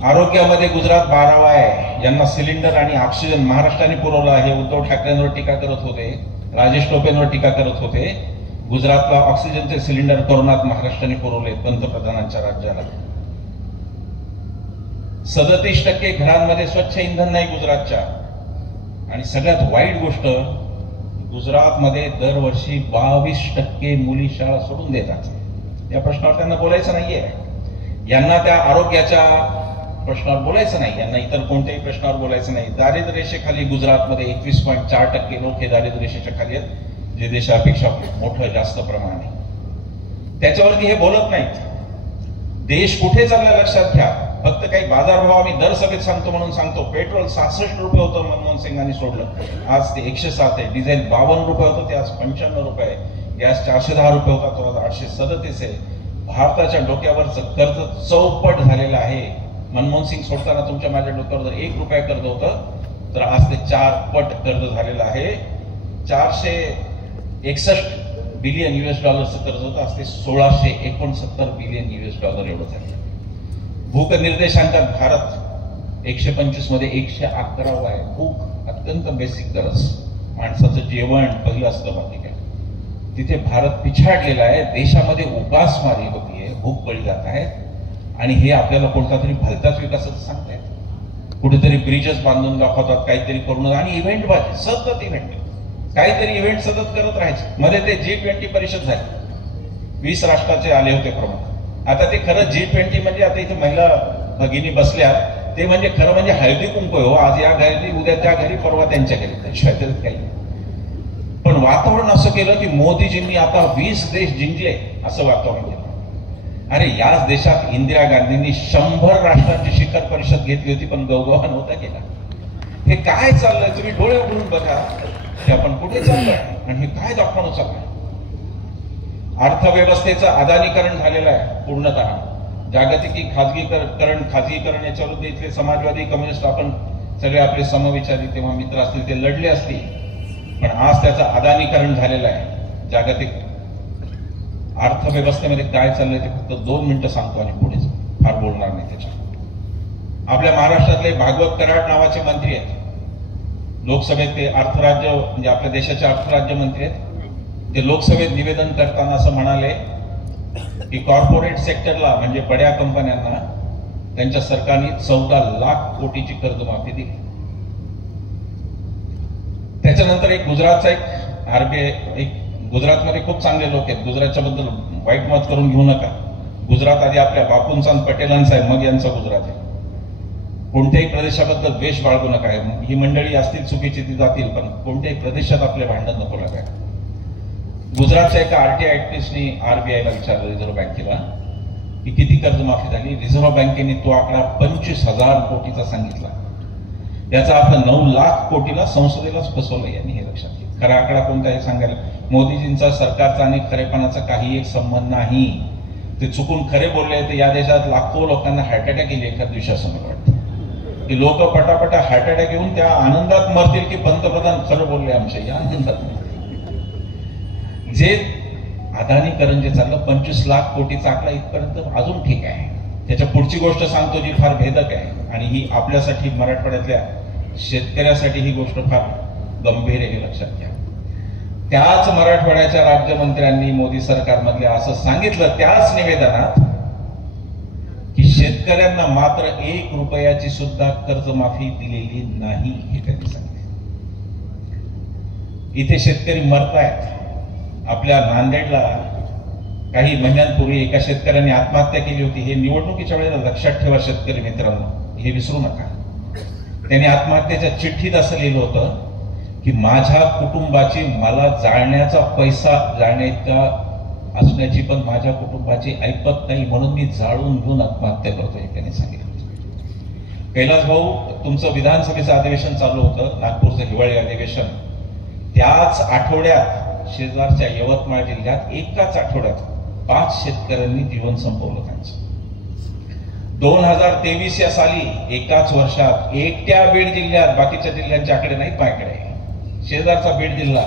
आरोग्यामध्ये गुजरात 12वा आहे. यांना सिलेंडर आणि ऑक्सिजन महाराष्ट्राने पुरवला. हे उद्धव ठाकरेंवर टीका करत होते, राजेश टोपेंवर टीका करत होते. गुजरातला ऑक्सिजनचे सिलेंडर कोरोनात महाराष्ट्राने पुरवले पंतप्रधानांच्या राज्याला. 37% घरांमध्ये स्वच्छ इंधन नाही गुजरातच्या. आणि सगळ्यात वाईट गोष्ट, गुजरातमध्ये दरवर्षी 22% मुली शाळा सोडून देतात. या प्रश्नावर त्यांना बोलायचं नाहीये. यांना त्या आरोग्याच्या प्रश्नावर बोलायचं नाही, यांना इतर कोणत्याही प्रश्नावर बोलायचं नाही. दारिद्र्य रेषेखाली गुजरातमध्ये 21.4% लोक हे दारिद्र्य रेषेच्या खाली आहेत, जे देशापेक्षा मोठं जास्त प्रमाण आहे. त्याच्यावरती हे बोलत नाहीत. देश कुठे चालला लक्षात घ्या. फक्त काही बाजारभाव आम्ही दर सभेत सांगतो म्हणून सांगतो. पेट्रोल 66 रुपये होतं, मनमोहन सिंगांनी सोडलं, आज ते 107 आहे. डिझेल 52 रुपये होतं, ते आज 95 रुपये आहे. गॅस 410 रुपये होता, तो आज 837 आहे. भारताच्या डोक्यावरचं कर्ज चौपट झालेलं आहे. मनमोहन सिंग सोडताना तुमच्या माझ्या डोक्यावर जर 1 रुपया कर्ज होतं तर आज ते 4 पट कर्ज झालेलं आहे. 461 बिलियन US$चं कर्ज होतं, आज ते 1669 बिलियन US$ एवढं झालं. भूक निर्देशांकात भारत 125 मध्ये 111 आहे. भूक अत्यंत बेसिक गरज, माणसाचं जेवण पहिलं असतं, बाकी काय. तिथे भारत पिछाडलेला आहे. देशामध्ये उपासमारी होतीये, भूक बळी जात आहेत आणि हे आपल्याला कोणता तरी भलताच विकासाचं सांगतायत. कुठेतरी ब्रिजेस बांधून दाखवतात, काहीतरी करून, आणि इव्हेंट बाजी, सतत इव्हेंट, काहीतरी इव्हेंट सतत करत राहायचे. मध्ये ते G20 परिषद झाली, 20 राष्ट्राचे आले होते प्रमुख. आता ते खरं G20 म्हणजे, आता इथे महिला भगिनी बसल्या, ते म्हणजे खरं म्हणजे हळदी कुंकू हो. आज या घरी, उद्या त्या घरी, परवा त्यांच्या घरी, त्याशिवाय तर काही. पण वातावरण असं केलं की मोदीजींनी आता 20 देश जिंकले असं वातावरण केलं. अरे याच देशात इंदिरा गांधींनी 100 राष्ट्रांची शिखर परिषद घेतली होती, पण गवगवा नव्हता केला. हे काय चाललंय? तुम्ही डोळे उघडून बघा की आपण कुठे चाललोय आणि हे काय दाखवणं चाललंय. अर्थव्यवस्थेचं अदानीकरण झालेलं आहे पूर्णतः. जागतिकी खाजगीकरण याच्या विरुद्ध इथले समाजवादी, कम्युनिस्ट, आपण सगळे आपले समविचारी तेव्हा मित्र असतील ते लढले असतील, पण आज त्याचं अदानीकरण झालेलं आहे. जागतिक अर्थव्यवस्थेमध्ये काय चाललंय ते फक्त 2 मिनिटं सांगतो आणि पुढे फार बोलणार नाही त्याच्यावर. आपल्या महाराष्ट्रातले भागवत कराड नावाचे मंत्री आहेत. लोकसभेत ते अर्थराज्य, म्हणजे आपल्या देशाचे अर्थराज्य मंत्री आहेत. ते लोकसभेत निवेदन करताना असं म्हणाले की कॉर्पोरेट सेक्टरला, म्हणजे बड्या कंपन्यांना, त्यांच्या सरकारने 14 लाख कोटीची कर्जमाफी दिली. त्याच्यानंतर एक गुजरातचा एक RBI, एक गुजरातमध्ये खूप चांगले लोक आहेत, गुजरातच्या बद्दल वाईट मत करून घेऊ नका. गुजरात आधी आपल्या बापूंचा आणि पटेलांचा आहे, मग यांचा गुजरात आहे. कोणत्याही प्रदेशाबद्दल द्वेष बाळगू नका. ही मंडळी असतील चुकीची ती जातील, पण कोणत्याही प्रदेशात आपले भांडण नको लागायला. गुजरातच्या एका RTI ऍक्टिव्हिस्टनी RBIला विचारलं, रिझर्व्ह बँकेला, की किती कर्जमाफी झाली. रिझर्व्ह बँकेने तो आकडा 25,000 कोटीचा सांगितला. याचा अर्थ 9 लाख कोटीला संसदेलाच फसवलं यांनी, हे लक्षात घ्या. खरा आकडा कोणता हे सांगायला मोदीजींचा, सरकारचा आणि खरेपणाचा काही एक संबंध नाही. ते चुकून खरे बोलले तर या देशात लाखो लोकांना हार्ट अटॅक येईल एखाद दिवशी, असं मला वाटतं. की लोक पटापटा हार्ट अटॅक येऊन त्या आनंदात मरतील की पंतप्रधान खरं बोलले आमच्या, या आनंदात. जे अदानीकरण जे चाललं 25 लाख कोटीचा आकडा इथपर्यंत अजून ठीक आहे. त्याच्या पुढची गोष्ट सांगतो जी फार भेदक आहे, आणि ही आपल्यासाठी, मराठवाड्यातल्या शेतकऱ्यासाठी ही गोष्ट फार गंभीर आहे, हे लक्षात घ्या. त्याच मराठवाड्याच्या राज्यमंत्र्यांनी मोदी सरकारमधल्या असं सांगितलं त्याच निवेदनात की शेतकऱ्यांना मात्र 1 रुपयाची सुद्धा कर्जमाफी दिलेली नाही, हे त्यांनी सांगितलं. इथे शेतकरी मरतायत. आपल्या नांदेडला काही महिन्यांपूर्वी एका शेतकऱ्याने आत्महत्या केली होती. हे निवडणुकीच्या वेळेला लक्षात ठेवा शेतकरी मित्रांनो, हे विसरू नका. त्याने आत्महत्येच्या चिठ्ठीत असं लिहिलं होतं की माझ्या कुटुंबाची, मला जाळण्याचा पैसा जाळण्या इतका असण्याची पण माझ्या कुटुंबाची ऐपत नाही, म्हणून मी जाळून घेऊन आत्महत्या करतोय, त्यांनी सांगितलं. कैलास भाऊ, तुमचं विधानसभेचं अधिवेशन चालू होतं, नागपूरचं हिवाळी अधिवेशन. त्याच आठवड्यात शेजारच्या यवतमाळ जिल्ह्यात एकाच आठवड्यात 5 शेतकऱ्यांनी जीवन संपवलं त्यांचं. 2023 या साली एकाच वर्षात एकट्या बीड जिल्ह्यात, बाकीच्या जिल्ह्यांच्या आकडे नाही पायकडे, शेजारचा बीड जिल्हा,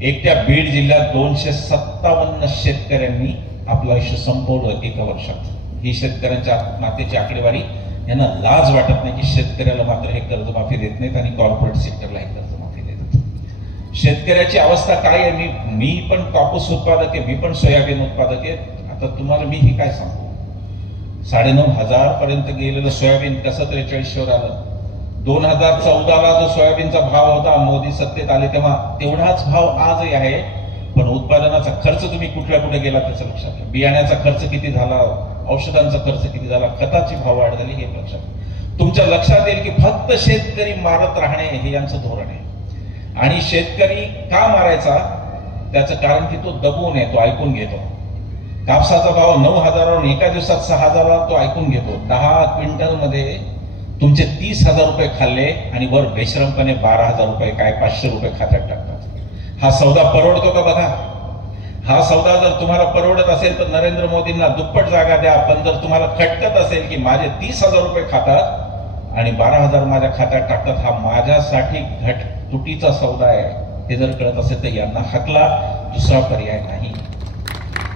एकट्या बीड जिल्ह्यात 257 शेतकऱ्यांनी आपलं आयुष्य संपवलं एका वर्षात. ही शेतकऱ्यांच्या आत्महत्येची आकडेवारी. यांना लाज वाटत नाही की शेतकऱ्याला मात्र हे कर्जमाफी देत नाहीत आणि कॉर्पोरेट सेक्टरला हे कर्जमाफी देतात. शेतकऱ्याची अवस्था काय आहे? मी पण कापूस उत्पादक आहे, मी पण सोयाबीन उत्पादक आहे. आता तुम्हाला मी हे काय सांगू, 9,500 पर्यंत गेलेलं सोयाबीन कसं 4300वर आलं. 2014ला जो सोयाबीनचा भाव होता, मोदी सत्तेत आले तेव्हा तेवढाच भाव आजही आहे. पण उत्पादनाचा खर्च तुम्ही कुठे गेला त्याचं लक्षात घ्या. बियाण्याचा खर्च किती झाला, औषधांचा खर्च किती झाला, खताची भाव वाढ झाली, हे लक्षात. तुमच्या लक्षात येईल की फक्त शेतकरी मारत राहणे हे यांचं धोरण आहे. आणि शेतकरी का मारायचा, त्याचं कारण की तो दबून आहे, तो ऐकून घेतो. कापसाचा भाव 9,000वरून एका दिवसात 6,000 तो ऐकून घेतो. 10 क्विंटल मध्ये तुमचे 30,000 रुपये खाल्ले आणि वर बेशरमपणे 12,000 रुपये काय 500 रुपये खात्यात टाकतात. हा सौदा परवडतो का बघा. हा सौदा जर तुम्हाला परवडत असेल तर नरेंद्र मोदींना दुप्पट जागा द्या. पण जर तुम्हाला खटकत असेल की माझे 30,000 रुपये खातात आणि 12,000 माझ्या खात्यात टाकतात, हा माझ्यासाठी तुटीचा सौदा आहे, हे जर कळत असेल तर यांना हकला. दुसरा पर्याय नाही.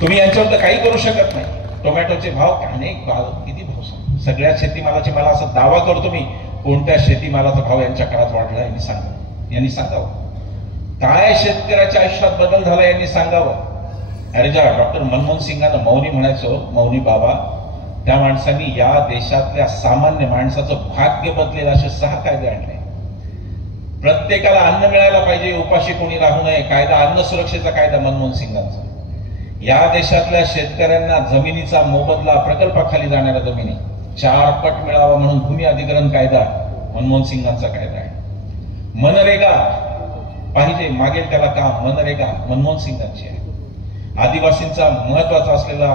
तुम्ही यांच्यावर काही करू शकत नाही. टोमॅटोचे भाव अनेक भाव, किती भाव सांग, सगळ्या शेतीमालाचे, मला असं दावा करतो मी, कोणत्या शेतीमालाचा भाव यांच्या काळात वाढला यांनी सांगावं. काय शेतकऱ्याच्या आयुष्यात बदल झाला यांनी सांगावं. अरे ज्या डॉक्टर मनमोहन सिंगांना मौनी म्हणायचो, मौनी बाबा, त्या माणसांनी या देशातल्या सामान्य माणसाचं भाग्य बदलेल असे 6 कायदे आणले. प्रत्येकाला अन्न मिळायला पाहिजे, उपाशी कोणी राहू नये, कायदा अन्न सुरक्षेचा कायदा मनमोहन सिंगांचा. या देशातल्या शेतकऱ्यांना जमिनीचा मोबदला, प्रकल्पाखाली जाणाऱ्या जमिनी 4 पट मिळावा म्हणून भूमी अधिग्रहण कायदा मनमोहन सिंगांचा कायदा आहे. मनरेगा पाहिजे, मागेल त्याला काम, मनरेगा मनमोहन सिंगांची आहे. आदिवासींचा महत्वाचा असलेला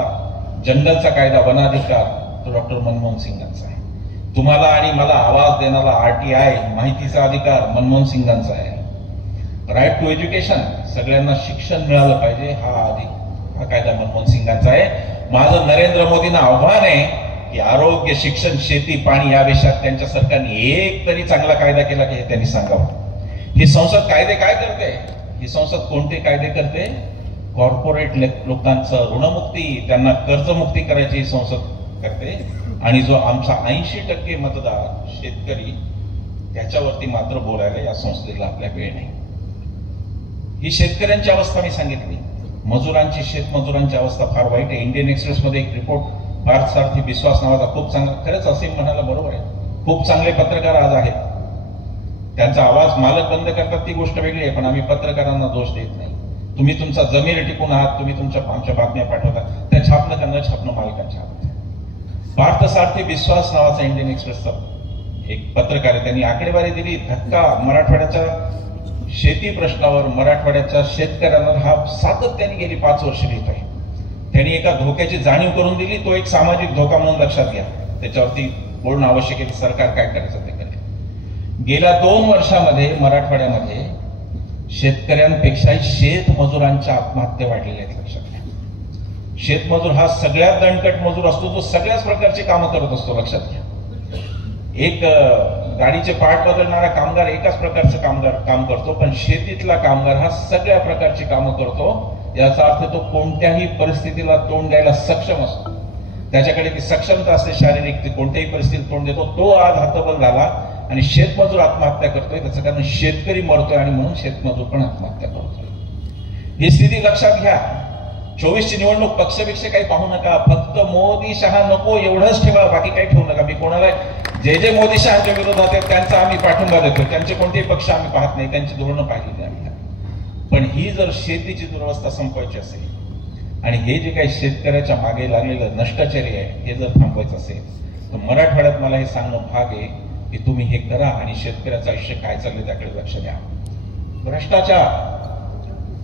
जंगलचा कायदा, वनाधिकार, तो डॉक्टर मनमोहन सिंगांचा आहे. तुम्हाला आणि मला आवाज देणारा RTI, माहितीचा अधिकार, मनमोहन सिंगांचा आहे. राईट टू एज्युकेशन, सगळ्यांना शिक्षण मिळालं पाहिजे, हा कायदा मनमोहन सिंगांचा आहे. माझं नरेंद्र मोदींना आव्हान आहे की आरोग्य, शिक्षण, शेती, पाणी या देशात त्यांच्या सरकारने एक तरी चांगला कायदा केला की हे त्यांनी सांगावं. ही संसद कायदे काय करते? ही संसद कोणते कायदे करते? कॉर्पोरेट लोकांचं ऋणमुक्ती, त्यांना कर्जमुक्ती करायची ही संसद करते. आणि जो आमचा 80% मतदार शेतकरी, त्याच्यावरती मात्र बोलायला या संस्थेला आपल्या वेळ नाही. ही शेतकऱ्यांची अवस्था मी सांगितली. मजुरांची, शेतमजुरांची अवस्था फार वाईट आहे. इंडियन एक्सप्रेसमध्ये एक रिपोर्ट, पार्थसारथी बिस्वास नावाचा, खूप चांगला, खरंच असेल म्हणायला बरोबर आहे, खूप चांगले पत्रकार आज आहेत. त्यांचा आवाज मालक बंद करतात ती गोष्ट वेगळी आहे, पण आम्ही पत्रकारांना दोष देत नाही. तुम्ही तुमचा जमीर टिकून आहात, तुम्ही आमच्या बातम्या पाठवता, त्या छापणं का न छापणं मालकांच्या हातात. पार्थसारथी बिस्वास नावाचा इंडियन एक्सप्रेसचा एक पत्रकार आहे, त्यांनी आकडेवारी दिली. धक्का मराठवाड्याच्या शेती प्रश्नावर, मराठवाड्याच्या शेतकऱ्यांना हा सातत्याने गेली 5 वर्ष लिहित आहे. त्यांनी एका धोक्याची जाणीव करून दिली, तो एक सामाजिक धोका म्हणून लक्षात घ्या. त्याच्यावरती बोलणं आवश्यक आहे. सरकार काय करायचं ते करेल. गेल्या 2 वर्षामध्ये मराठवाड्यामध्ये शेतकऱ्यांपेक्षा शेतमजुरांच्या आत्महत्या वाढलेल्या आहेत, लक्षात घ्या. शेतमजूर हा सगळ्यात दणकट मजूर असतो, जो सगळ्याच प्रकारची कामं करत असतो, लक्षात घ्या. एक गाडीचे पार्ट बदलणारा कामगार एकाच प्रकारचं काम करतो, पण शेतीतला कामगार हा सगळ्या प्रकारची कामं करतो. याचा अर्थ तो कोणत्याही परिस्थितीला तोंड द्यायला सक्षम असतो. त्याच्याकडे ती सक्षमता असते शारीरिक, ती कोणत्याही परिस्थितीत तोंड देतो. तो आज हतबल झाला आणि शेतमजूर आत्महत्या करतोय. त्याचं कारण शेतकरी मरतोय आणि म्हणून शेतमजूर पण आत्महत्या करतोय. ही स्थिती लक्षात घ्या. 24ची निवडणूक पक्षपेक्ष काही पाहू नका, फक्त मोदी शहा नको एवढंच ठेवा, बाकी काही ठेवू नका. मी कोणाला जे मोदी शहाच्या विरोधात आहेत त्यांचा आम्ही पाठिंबा देतो, त्यांचे कोणतेही पक्ष आम्ही पाहत नाही, त्यांची धोरणं पाहिली आम्ही. पण ही जर शेतीची दुरवस्था संपवायची असेल आणि हे जे काही शेतकऱ्याच्या मागे लागलेलं नष्टाचारी आहे हे जर थांबवायचं असेल तर मराठवाड्यात मला हे सांगणं भाग आहे की तुम्ही हे करा आणि शेतकऱ्याचं आयुष्य काय चाललंय त्याकडे लक्ष द्या. भ्रष्टाचार,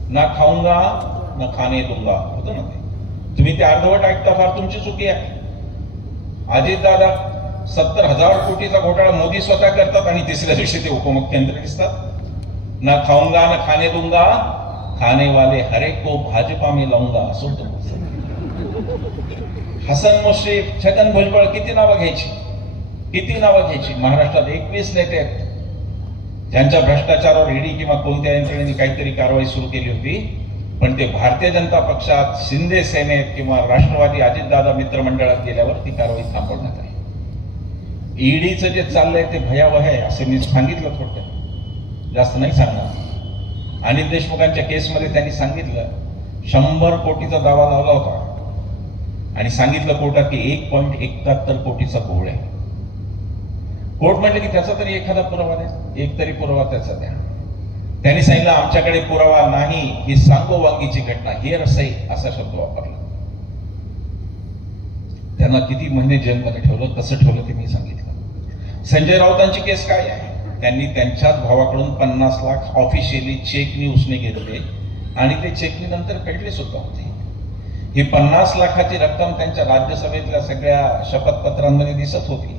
ना खाऊंगा ना खाणे दूंगा होतं ना ते, तुम्ही ते अर्धवट ऐकता, फार तुमची चुकी आहे. अजितदादा 70,000 कोटीचा घोटाळा मोदी स्वतः करतात आणि तिसऱ्या दिवशी ते उपमुख्यमंत्री दिसतात. ना खाऊंगा ना खाने दूंगा, खाने वाले हर एक को भाजपा में लाऊंगा असं होतं. हसन मुश्रीफ, छगन भुजबळ, किती नावं घ्यायची. महाराष्ट्रात 21 नेते आहेत ज्यांच्या भ्रष्टाचारावर ईडी किंवा कोणत्या यंत्रणेने काहीतरी कारवाई सुरू केली होती, पण ते भारतीय जनता पक्षात, शिंदे सेनेत किंवा राष्ट्रवादी अजितदादा मित्रमंडळात गेल्यावर ती कारवाई थांबवण्यात आली. ईडीचं जे चाललंय ते भयावह आहे असं मी सांगितलं, थोडक्यात, जास्त नाही सांगणार. अनिल देशमुखांच्या केसमध्ये त्यांनी सांगितलं 100 कोटीचा दावा लावला होता आणि सांगितलं कोर्टात की 1.71 कोटीचा घोळ आहे. कोर्ट म्हटलं की त्याचा तरी एखादा पुरावा नाही, एक तरी पुरावा त्याचा द्या. त्यांनी सांगितलं आमच्याकडे पुरावा नाही, ही सांगोवांगीची घटना, हेरसई असा शब्द वापरला. त्यांना किती महिने जेलमध्ये ठेवलं, कसं ठेवलं ते मी सांगितलं. संजय राऊतांची केस काय आहे? त्यांनी त्यांच्याच भावाकडून 50 लाख ऑफिशियली चेकनी उसने घेतले आणि ते चेकनी नंतर फेडले सुद्धा होते. ही 50 लाखाची रक्कम त्यांच्या राज्यसभेतल्या सगळ्या शपथपत्रांमध्ये दिसत होती.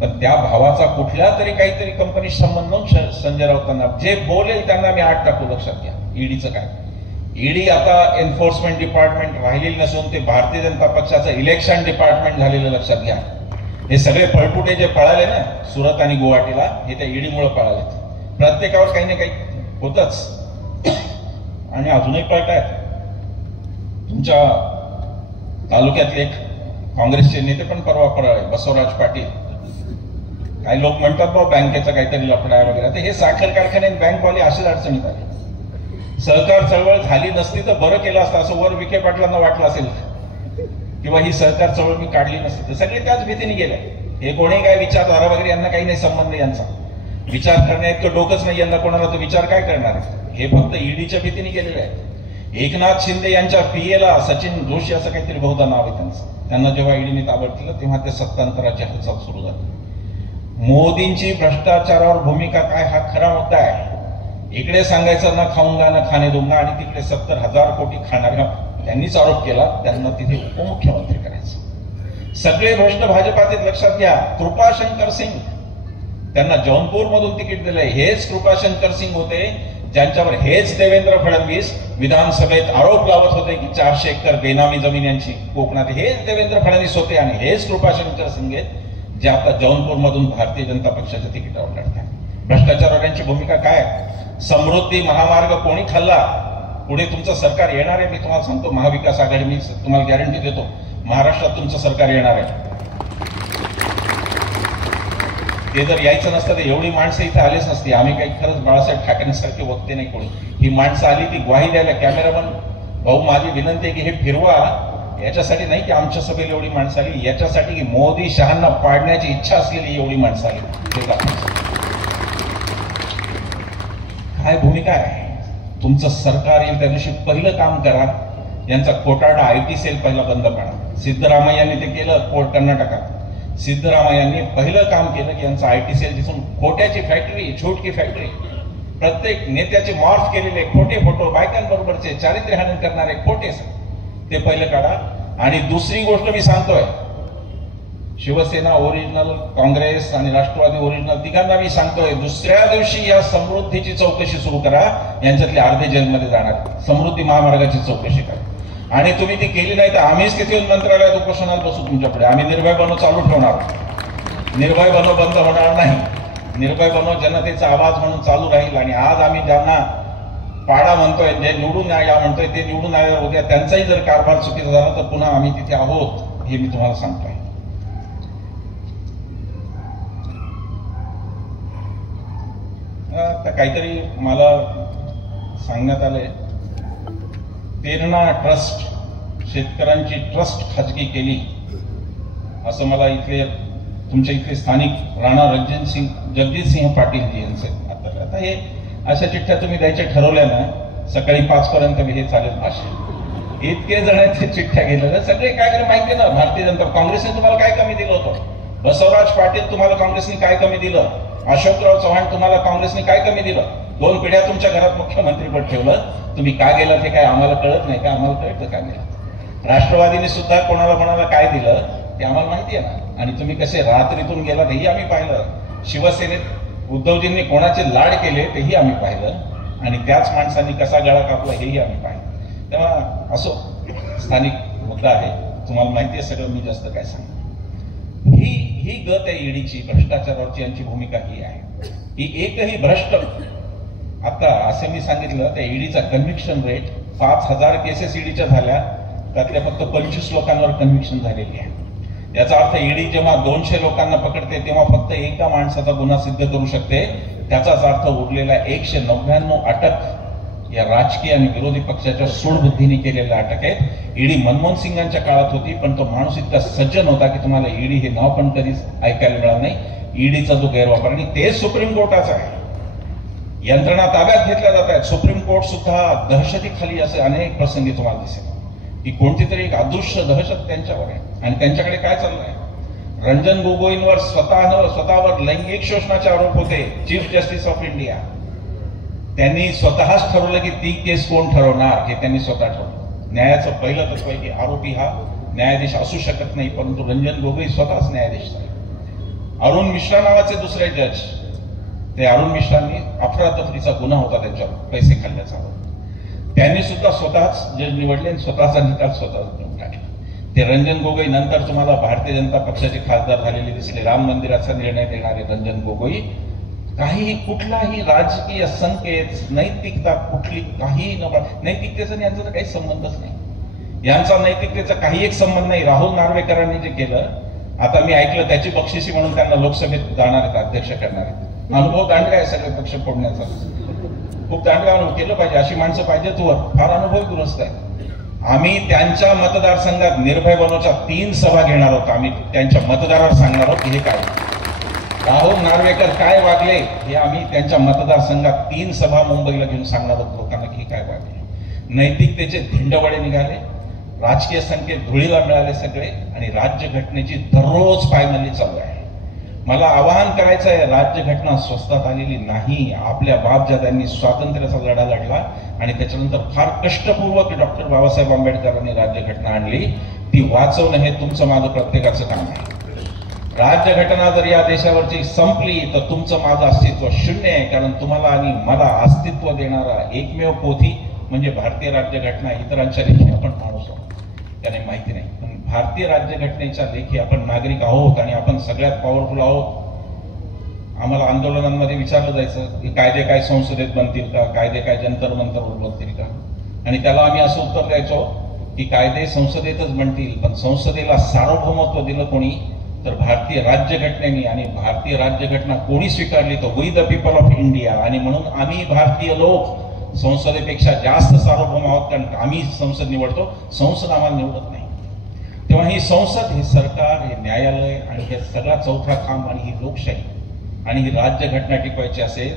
पण त्या भावाचा कुठल्या तरी काहीतरी कंपनी संबंध संजय राऊतांना जे बोलेल त्यांना मी आठ टाकू. लक्षात घ्या ईडीचं काय. ईडी आता एन्फोर्समेंट डिपार्टमेंट राहिलेलं नसून ते भारतीय जनता पक्षाचं इलेक्शन डिपार्टमेंट झालेलं लक्षात घ्या. हे सगळे पळपुटे जे पळाले ना सुरत आणि गुवाहाटीला हे त्या ईडीमुळे पळाले. प्रत्येकावर काही ना काही होतच आणि अजूनही पळतायत. तुमच्या तालुक्यातले एक काँग्रेसचे नेते पण परवा पळाले बसवराज पाटील. काही लोक म्हणतात बा बँकेचा काहीतरी लफडा आहे वगैरे. तर हे साखर कारखाने बँकवाले अशाच अडचणीत आले. सहकार चळवळ झाली नसती तर बरं केलं असतं असं वर विखे पाटलांना वाटलं असेल किंवा ही सहकार चळवळ मी काढली नसती तर सगळे त्याच भीतीने गेले. हे कोणी काय विचारधारा वगैरे यांना काही नाही संबंध यांचा. विचार करण्यात तर डोकंच नाही यांना कोणाला. तो विचार काय करणार आहे. हे फक्त ईडीच्या भीतीने गेलेले आहेत. एकनाथ शिंदे यांच्या पीएला सचिन जोशी असं काहीतरी बहुधा नाव आहे त्यांचं. त्यांना जेव्हा ईडीने ताब्यात केलं तेव्हा ते सत्तांतराची हालचाल सुरू झाली. मोदींची भ्रष्टाचारावर भूमिका काय हा खरा मुद्दा आहे. इकडे सांगायचं ना खाऊंगा ना खाणे दूंगा आणि तिकडे 70,000 कोटी खाणाऱ्या त्यांनीच आरोप केला त्यांना तिथे उपमुख्यमंत्री करायचं. सगळे भ्रष्ट भाजपाचे लक्षात घ्या. कृपाशंकर सिंग त्यांना जौनपूर मधून तिकीट दिलंय. हेच कृपाशंकर सिंग होते ज्यांच्यावर हेच देवेंद्र फडणवीस विधानसभेत आरोप लावत होते की 400 एकर बेनामी जमीन यांची कोकणात. हेच देवेंद्र फडणवीस होते आणि हेच कृपाशंकर सिंग आहेत जे आता जौनपूर मधून भारतीय जनता पक्षाच्या तिकिटावर लढतात. भ्रष्टाचारावर यांची भूमिका काय. समृद्धी महामार्ग कोणी खाल्ला. पुढे तुमचं सरकार येणार आहे. मी तुम्हाला सांगतो महाविकास आघाडी मी तुम्हाला गॅरंटी देतो महाराष्ट्रात तुमचं सरकार येणार आहे. ते जर यायचं नसतं तर एवढी माणसं इथे आलीच नसती. आम्ही काही खरंच बाळासाहेब ठाकरेंसारखे वक्ते नाही कोणी. ही माणसं आली ती ग्वाही द्यायला. कॅमेरामन भाऊ माझी विनंती आहे की हे फिरवा. याच्यासाठी नाही की आमच्या सभेला एवढी माणसं आली. याच्यासाठी की मोदी शहांना पाडण्याची इच्छा असलेली एवढी माणसं आली. काय भूमिका आहे. तुमचं सरकार येईल त्या दिवशी पहिलं काम करा यांचा खोटारडा आयटी सेल पहिला बंद पाडा. सिद्धरामय्यांनी ते केलं कर्नाटकात. सिद्धरामय्यांनी पहिलं काम केलं की यांचा आयटी सेल जिथून खोट्याची फॅक्टरी झूट की फॅक्टरी प्रत्येक नेत्याचे मॉर्फ केलेले खोटे फोटो बायकांबरोबरचे चारित्र्यहानी करणारे खोटे ते पहिलं काढा. आणि दुसरी गोष्ट मी सांगतोय शिवसेना ओरिजिनल काँग्रेस आणि राष्ट्रवादी ओरिजिनल तिघांना मी सांगतोय दुसऱ्या दिवशी या समृद्धीची चौकशी सुरू करा. यांच्यातले अर्धे जेलमध्ये जाणार. समृद्धी महामार्गाची चौकशी करा. आणि तुम्ही ती केली नाही तर आम्हीच तिथे येऊन मंत्रालयात उपोषणात बसू तुमच्या पुढे. आम्ही निर्भय बनो चालू ठेवणार. निर्भय बनो बंद होणार नाही. निर्भय बनो जनतेचा आवाज म्हणून चालू राहील. आणि आज आम्ही ज्यांना पाडा म्हणतोय जे निवडून या म्हणतोय ते निवडून आल्यावर उद्या त्यांचाही जर कारभार चुकीचा झाला तर पुन्हा आम्ही तिथे आहोत हे मी तुम्हाला सांगतोय. आता काहीतरी मला सांगण्यात आलंय पेरणा ट्रस्ट शेतकऱ्यांची ट्रस्ट खाजगी केली असं मला इथले तुमच्या इथले स्थानिक राणा जगजितसिंह पाटील जी यांचे आता हे अशा चिठ्ठ्या तुम्ही द्यायच्या ठरवल्या ना सकाळी 5 पर्यंत हे चालेल भाषण. इतके जण ते चिठ्ठ्या गेलेल्या सगळे काय केलं माहिती ना. भारतीय जनता काँग्रेसने तुम्हाला काय कमी दिलं होतं. बसवराज पाटील तुम्हाला काँग्रेसने काय कमी दिलं. अशोकराव चव्हाण तुम्हाला काँग्रेसने काय कमी दिलं. 2 पिढ्या तुमच्या घरात मुख्यमंत्रीपद ठेवलं. तुम्ही काय गेलात हे काय आम्हाला कळत नाही का. आम्हाला कळतं काय गेलं. राष्ट्रवादीने सुद्धा कोणाला काय दिलं ते आम्हाला माहिती आहे ना. आणि तुम्ही कसे रात्रीतून गेलात हेही आम्ही पाहिलं. शिवसेनेत उद्धवजींनी कोणाचे लाड केले तेही आम्ही पाहिलं. आणि त्याच माणसांनी कसा गळा कापला हेही आम्ही पाहिलं. तेव्हा असो स्थानिक मुद्दा आहे तुम्हाला माहिती आहे सगळं. मी जास्त काय सांगतो. ही गत आहे ईडीची भ्रष्टाचारावरची यांची भूमिका ही आहे की एकही भ्रष्ट आता असं मी सांगितलं त्या ईडीचा कन्व्हिक्शन रेट 5,000 केसेस ईडीच्या झाल्या त्यातल्या फक्त 25 लोकांवर कन्व्हिक्शन झालेली आहे. याचा अर्थ ईडी जेव्हा 200 लोकांना पकडते तेव्हा फक्त एका माणसाचा गुन्हा सिद्ध करू शकते. त्याचाच अर्थ उरलेल्या 199 अटक या राजकीय आणि विरोधी पक्षाच्या सूडबुद्धीने केलेल्या अटक आहेत. ईडी मनमोहन सिंगांच्या काळात होती पण तो माणूस इतका सज्जन होता की तुम्हाला ईडी हे नाव पण कधीच ऐकायला मिळालं नाही. ईडीचा जो गैरवापर आणि ते सुप्रीम कोर्टाचा आहे. यंत्रणा ताब्यात घेतल्या जात आहेत. सुप्रीम कोर्ट सुद्धा दहशतीखाली असे अनेक प्रसंगी तुम्हाला दिसेल की कोणती तरी एक अदृश्य दहशत त्यांच्यावर आहे. आणि त्यांच्याकडे काय चाललंय. रंजन गोगोईंवर स्वतःवर लैंगिक शोषणाचे आरोप होते. चीफ जस्टिस ऑफ इंडिया त्यांनी स्वतःच ठरवलं की ती केस कोण ठरवणार हे त्यांनी स्वतः ठरवलं. न्यायाचं पहिलं तत्व आहे की आरोपी हा न्यायाधीश असू शकत नाही, परंतु रंजन गोगोई स्वतःच न्यायाधीश आहे. अरुण मिश्रा नावाचे दुसरे जज, ते अरुण मिश्रांनी अफरातफरीचा गुन्हा होता त्यांच्यावर पैसे खाल्ल्याचा, त्यांनी सुद्धा स्वतःच जज निवडले आणि स्वतःचा निकाल स्वतःच देऊन टाकला. ते रंजन गोगोई नंतर तुम्हाला भारतीय जनता पक्षाचे खासदार झालेले दिसले. राम मंदिराचा निर्णय देणारे रंजन गोगोई काही कुठलाही राजकीय संकेत, नैतिकता कुठली काही नैतिकतेचा यांचा तर काही संबंधच नाही. यांचा नैतिकतेचा काही एक संबंध नाही. राहुल नार्वेकरांनी जे केलं, आता मी ऐकलं त्याची बक्षिसी म्हणून त्यांना लोकसभेत जाणार आहेत, अध्यक्ष करणार आहेत. अनुभव दांडगा आहे सगळे पक्ष फोडण्याचा, खूप दांडगा अनुभव केलं पाहिजे. अशी माणसं पाहिजे तू, फार अनुभव दुरुस्त आहे. आम्ही त्यांच्या मतदारसंघात निर्भय बनवच्या 3 सभा घेणार आहोत. आम्ही त्यांच्या मतदारावर सांगणार आहोत की हे काय राहुल नार्वेकर काय वागले, हे आम्ही त्यांच्या मतदारसंघात 3 सभा मुंबईला घेऊन सांगणार आहोत लोकांना की काय वागले. नैतिकतेचे धिंडवडे निघाले, राजकीय संकेत धुळीला मिळाले सगळे, आणि राज्यघटनेची दररोज पायमल्ली चालू आहे. मला आवाहन करायचं आहे, राज्यघटना स्वस्तात आलेली नाही. आपल्या बापजाद्यांनी स्वातंत्र्याचा लढा लढला आणि त्याच्यानंतर फार कष्टपूर्वक डॉक्टर बाबासाहेब आंबेडकरांनी राज्यघटना आणली. ती वाचवणं हे तुमचं माझं प्रत्येकाचं काम आहे. राज्यघटना जर या देशावरची संपली तर तुमचं माझं अस्तित्व शून्य आहे. कारण तुम्हाला आणि मला अस्तित्व देणारा एकमेव पोथी म्हणजे भारतीय राज्यघटना. इतरांच्या लेखी आपण माणूस आहोत, त्याने माहिती नाही, पण भारतीय राज्यघटनेच्या लेखी आपण नागरिक आहोत आणि आपण सगळ्यात पॉवरफुल आहोत. आम्हाला आंदोलनांमध्ये विचारलं जायचं की कायदे काय संसदेत बनतील का, कायदे काय जंतर मंतरवर बनतील का, आणि त्याला आम्ही असं उत्तर द्यायचो की कायदे संसदेतच बनतील, पण संसदेला सार्वभौमत्व दिलं कोणी तर भारतीय राज्यघटनेने. आणि भारतीय राज्यघटना कोणी स्वीकारली तर we the people of India. आणि म्हणून आम्ही भारतीय लोक संसदेपेक्षा जास्त सार्वभौम आहोत, कारण आम्ही संसद निवडतो, संसद आम्हाला निवडत नाही. तेव्हा ही संसद, हे सरकार, हे न्यायालय आणि हे सगळा चौथा खांब आणि ही लोकशाही आणि ही राज्यघटना टिकवायची असेल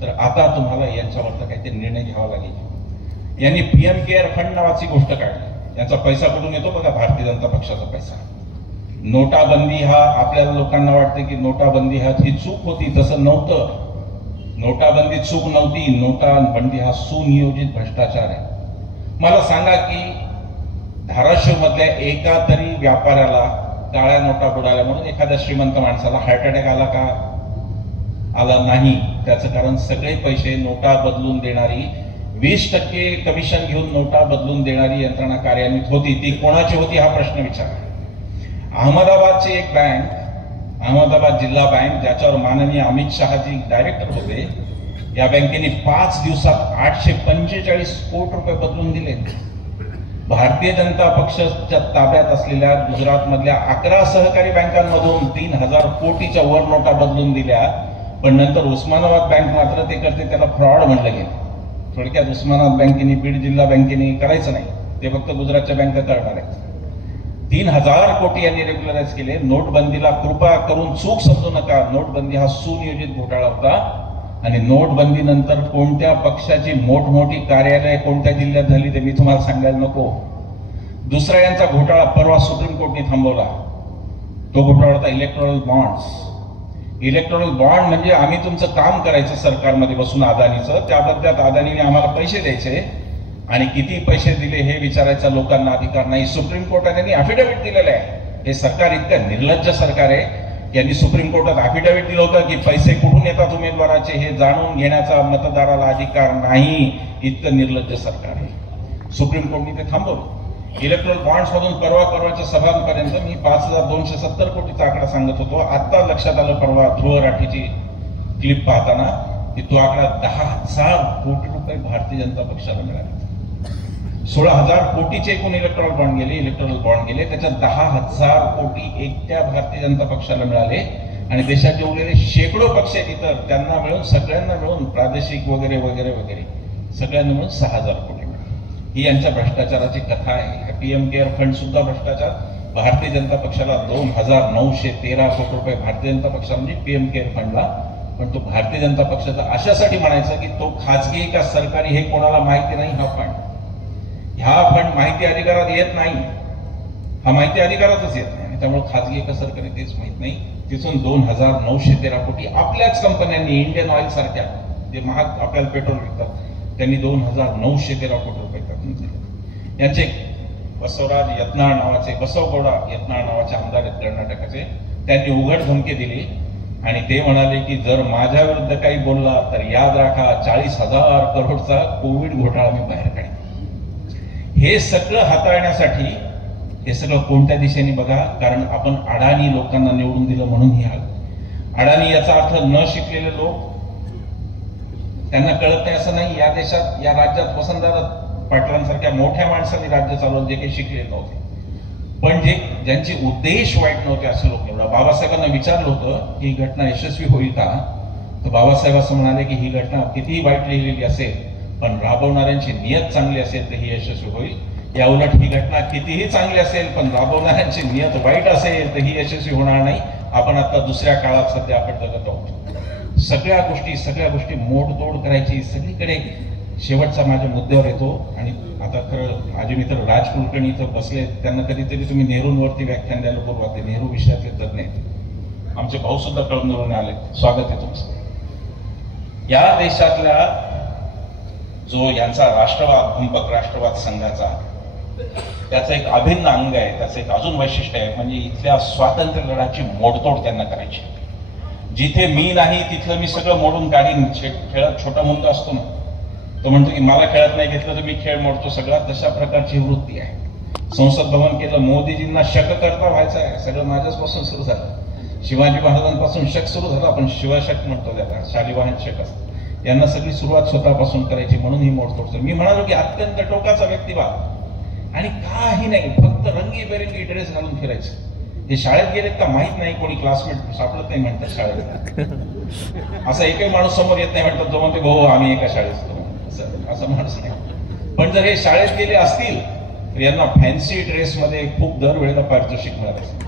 तर आता तुम्हाला यांच्यावर काहीतरी निर्णय घ्यावा लागेल. यांनी पीएम केअर फंड नावाची गोष्ट काढली. याचा पैसा कुठून येतो बघा, भारतीय जनता पक्षाचा पैसा. नोटाबंदी हा, आपल्याला लोकांना वाटते की नोटाबंदी हा ही चूक होती, तसं नव्हतं. नोटाबंदी चूक नव्हती, नोटाबंदी हा सुनियोजित भ्रष्टाचार आहे. मला सांगा की धाराशिव मधल्या एका तरी व्यापाऱ्याला काळ्या नोटा बुडाल्या म्हणून एखाद्या श्रीमंत माणसाला हार्ट अटॅक आला का? आला नाही. त्याचं कारण सगळे पैसे नोटा बदलून देणारी, 20% कमिशन घेऊन नोटा बदलून देणारी यंत्रणा कार्यान्वित होती. ती कोणाची होती हा प्रश्न विचारा. अहमदाबादची एक बँक, अहमदाबाद जिल्हा बँक, ज्याच्यावर माननीय अमित शहाजी डायरेक्टर होते, या बँकेने 5 दिवसात 845 कोटी रुपये बदलून दिले. भारतीय जनता पक्षाच्या ताब्यात असलेल्या गुजरात मधल्या 11 सहकारी बँकांमधून 3000 कोटीच्या वर नोटा बदलून दिल्या. पण नंतर उस्मानाबाद बँक मात्र ते करते, त्याला फ्रॉड म्हणलं गेलं. थोडक्यात उस्मानाबाद बँकेने, बीड जिल्हा बँकेने करायचं नाही, ते फक्त गुजरातच्या बँका करणार आहेत. 3000 कोटी यांनी रेग्युलराइज केले. नोटबंदीला कृपा करून चूक समजू नका, नोटबंदी हा सुनियोजित घोटाळा होता. आणि नोटबंदी नंतर कोणत्या पक्षाची मोठमोठी कार्यालय कोणत्या जिल्ह्यात झाली ते मी तुम्हाला सांगायला नको. दुसरा यांचा घोटाळा परवा सुप्रीम कोर्टने थांबवला. तो घोटाळा होता इलेक्टोरल बॉन्ड्स. इलेक्टोरल बॉन्ड म्हणजे आम्ही तुमचं काम करायचं सरकारमध्ये बसून अदानीचं, त्या बदल्यात अदानीने आम्हाला पैसे द्यायचे आणि किती पैसे दिले हे विचारायचा लोकांना अधिकार नाही. सुप्रीम कोर्टाने अफिडेव्हिट दिलेलं आहे. हे सरकार इतकं निर्लज्ज सरकार आहे. यांनी सुप्रीम कोर्टात अफिडेव्हिट दिलं होतं की पैसे कुठून येतात उमेदवाराचे हे जाणून घेण्याचा मतदाराला अधिकार नाही. इतकं निर्लज्ज सरकार आहे. सुप्रीम कोर्टने ते थांबवलं. इलेक्ट्रॉल बॉन्ड्स मधून परवाच्या सभांपर्यंत मी 5270 कोटीचा आकडा सांगत होतो. आता लक्षात आलं परवा ध्रुव राठीची क्लिप पाहताना की तो आकडा 10,000 कोटी रुपये भारतीय जनता पक्षाला मिळाले. 16,000 कोटीचे एकूण इलेक्ट्रॉल बॉन्ड गेले, त्याच्यात 10,000 कोटी एकट्या भारतीय जनता पक्षाला मिळाले. आणि देशात जे उरलेले शेकडो पक्ष आहेत इतर, त्यांना मिळून, सगळ्यांना मिळून, प्रादेशिक वगैरे वगैरे वगैरे सगळ्यांना मिळून 6,000 कोटी. ही यांच्या भ्रष्टाचाराची कथा आहे. पीएम केअर फंड सुद्धा भ्रष्टाचार. भारतीय जनता पक्षाला 2,913 कोटी रुपये भारतीय जनता पक्षाला म्हणजे पीएम केअर फंडला. पण तो भारतीय जनता पक्षाचा अशासाठी म्हणायचा की तो खाजगी का सरकारी हे कोणाला माहिती नाही. हा फंड माहिती अधिकारात येत नाही. हा माहिती अधिकारातच येत नाही. त्यामुळे खाजगी का सरकारी तेच माहित नाही. तिथून 2,913 कोटी आपल्याच कंपन्यांनी, इंडियन ऑइल सारख्या जे महाग आपल्याला पेट्रोल विकतात, त्यांनी 2,913 कोटी रुपये टाकून दिले. यांचे बसवराज यत्नाळ नावाचे, बसवगौडा यत्नाळ नावाचे आमदार आहेत कर्नाटकाचे, त्यांनी उघड धमकी दिली आणि ते म्हणाले की जर माझ्या विरुद्ध काही बोलला तर याद राखा 40,000 करोडचा कोविड घोटाळा मी बाहेर काढेन. हे सगळं हाताळण्यासाठी हे सगळं कोणत्या दिशेने बघा, कारण आपण अडाणी लोकांना निवडून दिलं म्हणून ही हाल. अडाणी याचा अर्थ न शिकलेले लोक, त्यांना कळत नाही असं नाही. या देशात, या राज्यात वसंतदादा पाटलांसारख्या मोठ्या माणसांनी राज्य चालवलं जे काही शिकलेले नव्हते, पण ज्यांचे उद्देश वाईट नव्हते असे लोक निवडा. बाबासाहेबांना विचारलं होतं की ही घटना यशस्वी होईल का, तर बाबासाहेब असं म्हणाले की ही घटना कितीही वाईट लिहिलेली असेल पण राबवणाऱ्यांची नियत चांगली असेल तर ही यशस्वी होईल. या उलट ही घटना कितीही चांगली असेल पण राबवणाऱ्यांची नियत वाईट असेल तर ही यशस्वी होणार नाही. आपण आता दुसऱ्या काळात सध्या आपण जगत आहोत. सगळ्या गोष्टी मोडतोड करायची सगळीकडे. शेवटचा माझ्या मुद्द्यावर येतो आणि आता खरं माझे मित्र राज कुलकर्णी इथं बसले, त्यांना कधीतरी तुम्ही नेहरूंवरती व्याख्यान द्यायला बोलवा. ते नेहरू विषयातले तज्ञ आहेत. आमचे भाऊ सुद्धा कळमनुरून आले. स्वागत आहे तुमचं. या देशातल्या जो यांचा राष्ट्रवाद, भूमपक राष्ट्रवाद संघाचा, त्याचं एक अभिन्न अंग आहे, त्याचं एक अजून वैशिष्ट्य आहे म्हणजे इथल्या स्वातंत्र्य लढ्याची मोडतोड त्यांना करायची. जिथे मी नाही तिथलं मी सगळं मोडून काढीन. खेळात छोटा मुलगा असतो ना, तो म्हणतो की मला खेळात नाही घेतलं तर मी खेळ मोडतो सगळा. तशा प्रकारची वृत्ती आहे. संसद भवन केलं, मोदीजींना शक करता व्हायचं आहे. सगळं माझ्यापासून सुरू झालं. शिवाजी महाराजांपासून शक सुरू झाला. आपण शिवशक म्हणतो त्याला, शालिवाहन शक असतं. यांना सगळी सुरुवात स्वतःपासून करायची म्हणून ही मोडतोड. मी म्हणालो की अत्यंत टोकाचा व्यक्तिवाद आणि काही नाही, फक्त रंगीबेरंगी ड्रेस घालून फिरायचं. हे शाळेत गेलेत का माहित नाही, कोणी क्लासमेट सापडत नाही म्हणतात शाळेत. असा एकही माणूस समोर येत नाही म्हणतात जो म्हणते हो आम्ही एका शाळेत असतो, असं माणूस नाही. पण जर हे शाळेत गेले असतील तर यांना फॅन्सी ड्रेसमध्ये खूप दरवेळेला पारितोषिक मिळत असते.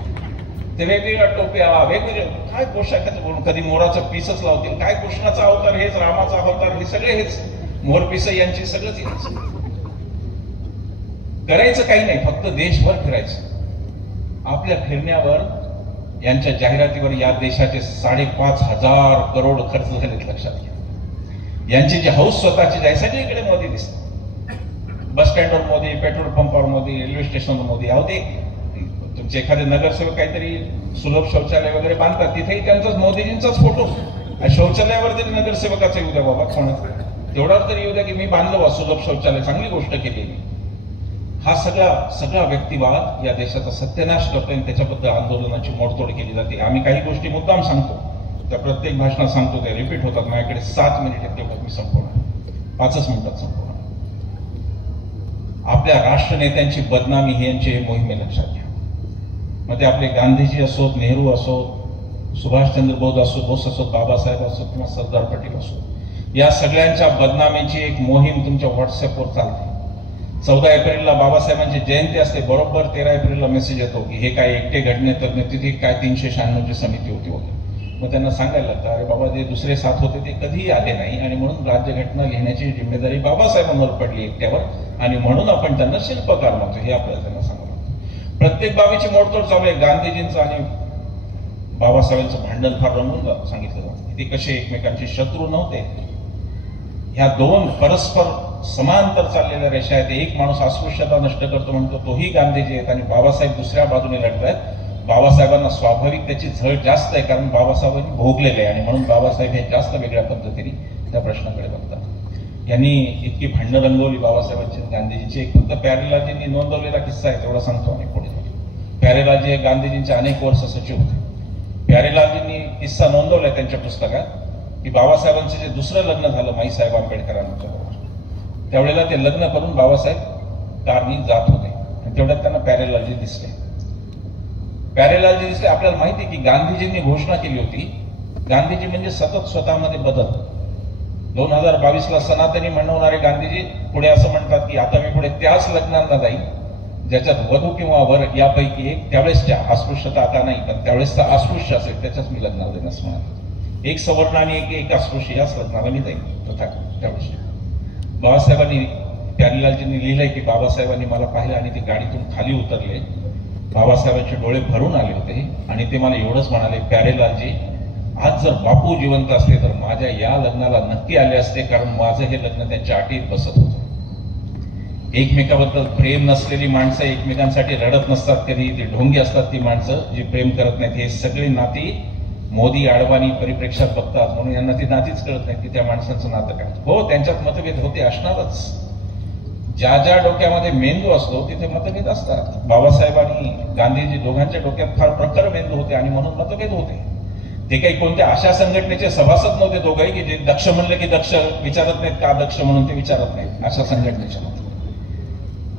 ते वेगवेगळ्या टोप्या, वेगवेगळे काय पोशाखाचं बोलून, कधी मोराचं पीसच लावतील, काय कृष्णाचा अवतार हेच, रामाचा अवतार हे सगळे हेच, मोरपीस यांची सगळंच यायचं. करायचं काही नाही, फक्त देशभर फिरायचं. आपल्या फिरण्यावर, यांच्या जाहिरातीवर या देशाचे 5,500 करोड खर्च झालेत. लक्षात घ्या. यांची जी हौस स्वतःची जाय, सगळीकडे मोदी दिसतात. बस स्टँडवर मोदी, पेट्रोल पंपावर मोदी, रेल्वे स्टेशनवर मोदी. अहो ते तुमचे एखादे नगरसेवक काहीतरी सुलभ शौचालय वगैरे बांधतात, तिथेही त्यांचाच मोदीजींचाच फोटो. शौचालयावर तरी नगरसेवकाचा येऊ द्या बाबा, कोणाचा तेवढाच तरी येऊ द्या की मी बांधलं सुलभ शौचालय, चांगली गोष्ट केली. हा सगळा व्यक्तिवाद या देशाचा सत्यानाश करतोय आणि त्याच्याबद्दल आंदोलनाची मोडतोड केली जाते. आम्ही काही गोष्टी मुद्दाम सांगतो, त्या प्रत्येक भाषणात सांगतो, त्या रिपीट होतात. माझ्याकडे 7 मिनिट आहेत, तेवढं मी संपवणार, 5च मिनिटात संपवणार. आपल्या राष्ट्रनेत्यांची बदनामी ही यांची मोहिमे लक्षात घ्या. मग ते आपले गांधीजी असोत, नेहरू असोत, सुभाषचंद्र बोस असोत, बाबासाहेब असोत किंवा सरदार पटेल असोत, या सगळ्यांच्या बदनामीची एक मोहीम तुमच्या व्हॉट्सअपवर चालते. 14 एप्रिलला बाबासाहेबांची जयंती असते, बरोबर 13 एप्रिलला मेसेज येतो की हे काय एकटे घडणे तर तिथे काय 396 समिती होती वगैरे. मग त्यांना सांगायला लागतं अरे बाबा जे दुसरे 7 होते ते कधीही आले नाही आणि म्हणून राज्यघटना लिहिण्याची जिम्मेदारी बाबासाहेबांवर पडली एकट्यावर आणि म्हणून आपण त्यांना शिल्पकार म्हणतो. हे आपल्याला त्यांना सांगावं लागतं. प्रत्येक बाबीची मोडतोड चालू आहे. गांधीजींचं आणि बाबासाहेबांचं भांडण फार रंगून सांगितलं जातं. ते कसे एकमेकांचे शत्रू नव्हते. ह्या 2 परस्पर समांतर चाललेल्या रेषा आहेत. एक माणूस अस्पृश्यता नष्ट करतो म्हणतो तोही गांधीजी आहेत आणि बाबासाहेब दुसऱ्या बाजूने लढतायत. बाबासाहेबांना स्वाभाविक त्याची झळ जास्त आहे कारण बाबासाहेबांनी भोगलेले आहे आणि म्हणून बाबासाहेब हे जास्त वेगळ्या पद्धतीने त्या प्रश्नाकडे बघतात. यांनी इतकी भांडणं रंगवली बाबासाहेबांची गांधीजीची. एक फक्त प्यारेलालजींनी नोंदवलेला किस्सा आहे, तेवढा सांगतो आणि पुढे. प्यारेलालजी हे गांधीजींचे अनेक वर्ष सचिव होते. प्यारेलालजींनी किस्सा नोंदवलाय त्यांच्या पुस्तकात की बाबासाहेबांचं जे दुसरं लग्न झालं माईसाहेब आंबेडकरांच्या बरोबर, त्यावेळेला ते लग्न करून बाबासाहेब कारनी जात होते आणि तेवढ्यात त्यांना प्यारेलालजी दिसले. आपल्याला माहिती की गांधीजींनी घोषणा केली होती, गांधीजी म्हणजे सतत स्वतःमध्ये बदल. 2022ला सनातनी म्हणवणारे गांधीजी पुढे असं म्हणतात की आता मी पुढे त्याच लग्नांना जाईल ज्याच्यात वधू किंवा वर यापैकी एक, त्यावेळेसच्या अस्पृश्यता आता नाही पण त्यावेळेसचा अस्पृश्य असेल त्याच्याच मी लग्नाला जाईन असं म्हणतात. एक सवर्ण आणि एक अस्पृश्य याच लग्नाला मी जाईन तथा त्यावेळेस. बाबासाहेबांनी प्यारेलालजींनी लिहिलंय की बाबासाहेबांनी मला पाहिलं आणि ते गाडीतून खाली उतरले. बाबासाहेबांचे डोळे भरून आले होते आणि ते मला एवढंच म्हणाले, प्यारेलालजी आज जर बापू जिवंत असते तर माझ्या या लग्नाला नक्की आले असते कारण माझं हे लग्न त्यांच्या अटीत बसत होतं. एकमेकाबद्दल प्रेम नसलेली माणसं एकमेकांसाठी रडत नसतात कधी, ती ढोंगी असतात ती माणसं जी प्रेम करत नाहीत. हे सगळी नाती मोदी अडवाणी परिप्रेक्षात बघतात म्हणून यांना ती नातीच कळत नाही की त्या माणसांचं नातं काय. हो, त्यांच्यात मतभेद होते, असणारच. ज्या ज्या डोक्यामध्ये मेंदू असतो तिथे मतभेद असतात. बाबासाहेब आणि गांधीजी दोघांच्या डोक्यात फार प्रखर मेंदू होते आणि म्हणून मतभेद होते. ते काही कोणत्या अशा संघटनेचे सभासद नव्हते दोघंही की जे दक्ष म्हणले की दक्ष विचारत नाहीत का दक्ष म्हणून ते विचारत नाहीत, अशा संघटनेच्या नव्हते.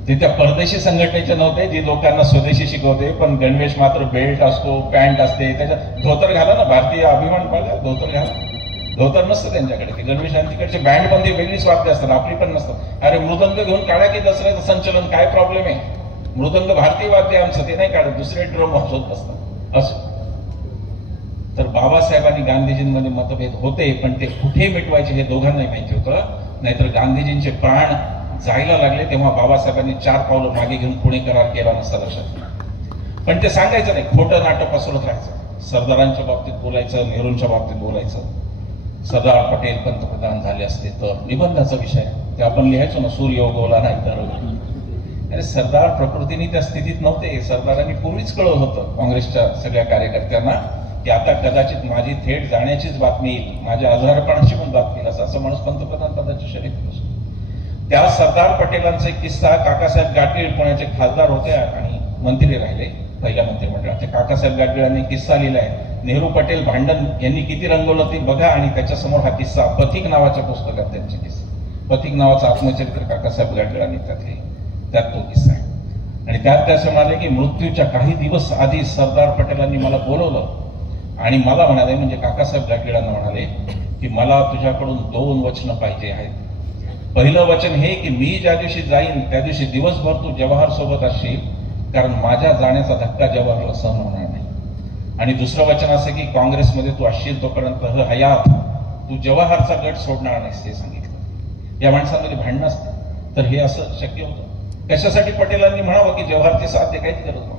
ते त्या परदेशी संघटनेचे नव्हते जी लोकांना स्वदेशी शिकवते. पण गणवेश मात्र बेल्ट असतो, पॅन्ट असते, त्याच्यात धोतर घाला ना, भारतीय अभिमान पाहिला, धोतर घाला. धोतर नसतं त्यांच्याकडे, ते गणवेश आणि तिकडचे बँड पण ती वेगळीच वाद्य असतात, आपली पण नसतं. अरे मृदंग घेऊन काढा की दसऱ्याचं संचलन, काय प्रॉब्लेम आहे? मृदंग भारतीय वाद्य आमचं, ते नाही काढत, दुसरे ड्रम वाजवत असतात असं. तर बाबासाहेब आणि गांधीजींमध्ये मतभेद होते, पण ते कुठे मिटवायचे हे दोघांनाही माहिती होतं. नाहीतर गांधीजींचे प्राण जायला लागले तेव्हा बाबासाहेबांनी 4 पावलं मागे घेऊन पुणे करार केला नसता, लक्षात. पण ते सांगायचं नाही, खोटं नाटक पसरत राहायचं. सरदारांच्या बाबतीत बोलायचं, नेहरूंच्या बाबतीत बोलायचं. सरदार पटेल पंतप्रधान झाले असते तर, निबंधाचा विषय ते आपण लिहायचो ना, सूर्य उगवला नाही तर. अरे सरदार प्रकृतीने त्या स्थितीत नव्हते. सरदारांनी पूर्वीच कळवलं होतं काँग्रेसच्या सगळ्या कार्यकर्त्यांना की आता कदाचित माझी थेट जाण्याचीच बातमी येईल, माझ्या आजारपणाची पण बातमी येईल, असं माणूस पंतप्रधान पदाच्या शर्यतीत असतो. त्या सरदार पटेलांचा एक किस्सा, काकासाहेब गाडगीळ पुण्याचे खासदार होते आणि मंत्री राहिले पहिल्या मंत्रिमंडळात. काकासाहेब गाडगीळांनी किस्सा लिहिलाय, नेहरू पटेल भांडण यांनी किती रंगवलं ते बघा. आणि त्याच्यासमोर हा किस्सा, पथिक नावाच्या पुस्तकात त्यांचे किस्से, पथिक नावाचं आत्मचरित्र काकासाहेब गाडगीळांनी त्यात तो किस्सा आहे. आणि त्यात ते असं म्हणाले की मृत्यूच्या काही दिवस आधी सरदार पटेलांनी मला बोलवलं आणि मला म्हणाले, म्हणजे काकासाहेब गाडगीळांना म्हणाले की मला तुझ्याकडून 2 वचनं पाहिजे आहेत. पहिलं वचन हे की मी ज्या दिवशी जाईन त्या दिवशी दिवसभर तू जवाहर सोबत असशील, कारण माझ्या जाण्याचा धक्का जवाहरला सहन होणार नाही. आणि दुसरं वचन असं की काँग्रेसमध्ये तू असशील तोपर्यंत हयात तू जवाहरचा गट सोडणार नाहीस, हे सांगितलं. या माणसांमध्ये भांडणं असतं तर हे असं शक्य होतं. कशासाठी पटेलांनी म्हणावं की जवाहरचे साध्य काहीच गरज नव्हतं.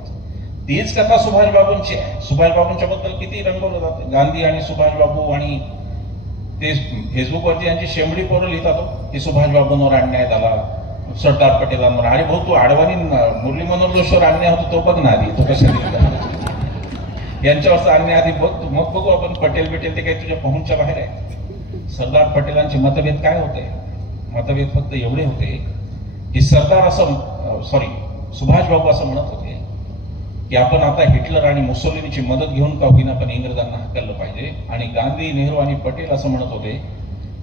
तीच कथा सुभाषबाबूंची आहे. सुभाषबाबूंच्या बद्दल किती रंगवलं जातं. गांधी आणि सुभाषबाबू, आणि ते फेसबुकवरती यांची शेंबडी पोरं लिहितात की सुभाषबाबूंवर अन्याय झाला, सरदार पटेलांवर. अरे भाऊ, तू आडवाणी मुरली मनोहर जोशीवर अन्याय होतो तो बघ ना आधी, तो कशा यांच्यावरचा अन्याय आधी बघ, मग बघू आपण पटेल ते काही तुझ्या पहुंच्या बाहेर आहे. सरदार पटेलांचे मतभेद काय होते? मतभेद फक्त एवढे होते की सुभाषबाबू असं म्हणत होते की आपण आता हिटलर आणि मुसोलिनीची मदत घेऊन का होईना पण इंग्रजांना हकललं पाहिजे. आणि गांधी, नेहरू आणि पटेल असं म्हणत होते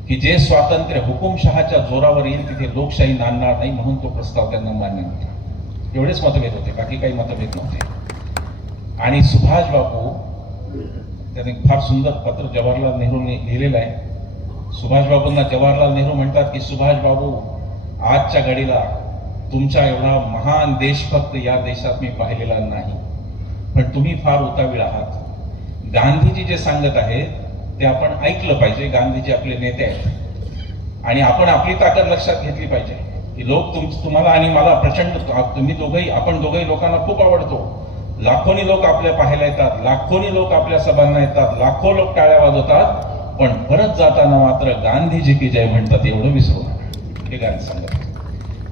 की जे स्वातंत्र्य हुकुमशहाच्या जोरावर येईल तिथे लोकशाही नांदणार नाही, म्हणून तो प्रस्ताव त्यांना मान्य नव्हता. एवढेच मतभेद होते, बाकी काही मतभेद नव्हते. आणि सुभाषबाबू, त्याने फार सुंदर पत्र जवाहरलाल नेहरूंनी लिहिलेलं आहे. सुभाषबाबूंना जवाहरलाल नेहरू म्हणतात की सुभाषबाबू, आजच्या घडीला तुमच्या एवढा महान देशभक्त या देशात मी पाहिलेला नाही, पण तुम्ही फार उतावीळ आहात. गांधीजी जे सांगत आहेत ते आपण ऐकलं पाहिजे. गांधीजी आपले नेते आहेत आणि आपण आपली ताकद लक्षात घेतली पाहिजे की लोक तुम्हाला आणि मला प्रचंड, आपण दोघंही लोकांना खूप आवडतो. लाखोनी लोक आपल्या पाहायला येतात, लाखोनी लोक आपल्या सभांना येतात, लाखो लोक टाळ्या वाजवतात, पण परत जाताना मात्र गांधीजी की जय म्हणतात, एवढं विसरू नका. हे गांधी सांगत.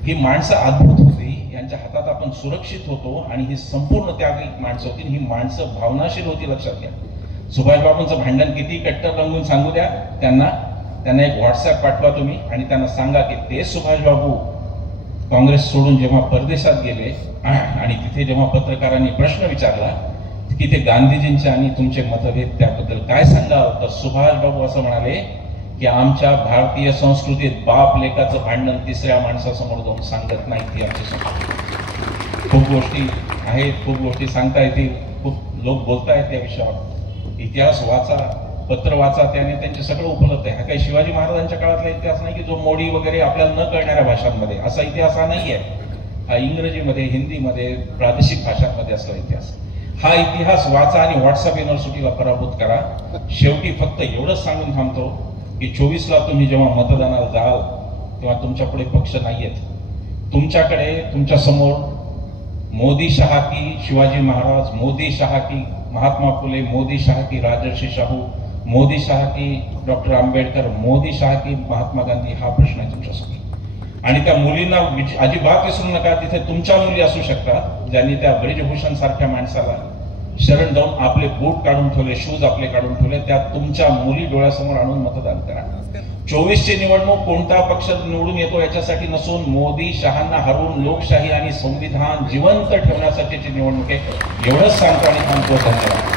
ही माणसं अद्भुत होती, यांच्या हातात आपण सुरक्षित होतो आणि ही संपूर्ण त्यागी माणसं होती. ही माणसं भावनाशील होती, लक्षात घ्या. सुभाषबाबूंचं भांडण किती कट्टर रंगून सांगू द्या त्यांना एक व्हॉट्सअप पाठवा तुम्ही आणि त्यांना सांगा की ते सुभाषबाबू काँग्रेस सोडून जेव्हा परदेशात गेले आणि तिथे जेव्हा पत्रकारांनी प्रश्न विचारला की ते गांधीजींचे आणि तुमचे मतभेद त्याबद्दल काय सांगा, तर सुभाषबाबू असं म्हणाले की आमच्या भारतीय संस्कृतीत बाप लेकाचं भांडण तिसऱ्या माणसासमोर जाऊन सांगत नाही. ती आमची संस्कृती. खूप गोष्टी आहेत, खूप गोष्टी सांगता येतील, खूप लोक बोलतायत त्या विषयावर. इतिहास वाचा, पत्र वाचा, त्याने त्यांचे सगळं उपलब्ध आहे. हा काही शिवाजी महाराजांच्या काळातला इतिहास नाही की जो मोडी वगैरे आपल्याला न कळणाऱ्या भाषांमध्ये, असा इतिहास हा नाही आहे. हा इंग्रजीमध्ये, हिंदीमध्ये, प्रादेशिक भाषांमध्ये असला इतिहास. हा इतिहास वाचा आणि व्हॉट्सअप युनिव्हर्सिटीला पराभूत करा. शेवटी फक्त एवढंच सांगून थांबतो की 24ला तुम्ही जेव्हा मतदानाला जाल तेव्हा तुमच्या पुढे पक्ष नाहीयेत. तुमच्याकडे, तुमच्या समोर मोदी शहा की शिवाजी महाराज, मोदी शहा की महात्मा फुले, मोदी शहा की राजर्षी शाहू, मोदी शहा की डॉक्टर आंबेडकर, मोदी शहा की महात्मा गांधी, हा प्रश्न आहे तुमच्यासाठी. आणि त्या मुलींना अजिबात विसरू नका, तिथे तुमच्या मुली असू शकतात ज्यांनी त्या ब्रिजभूषण सारख्या माणसाला शरण जाऊन आपले बूट काढून ठेवले, शूज आपले काढून ठेवले, त्या तुमच्या मुली डोळ्यासमोर आणून मतदान करा. 24ची निवडणूक कोणता पक्ष निवडून येतो याच्यासाठी नसून मोदी शहांना हरवून लोकशाही आणि संविधान जिवंत ठेवण्यासाठीची निवडणूक आहे. एवढंच सांगतो आणि थांबतो. धन्यवाद.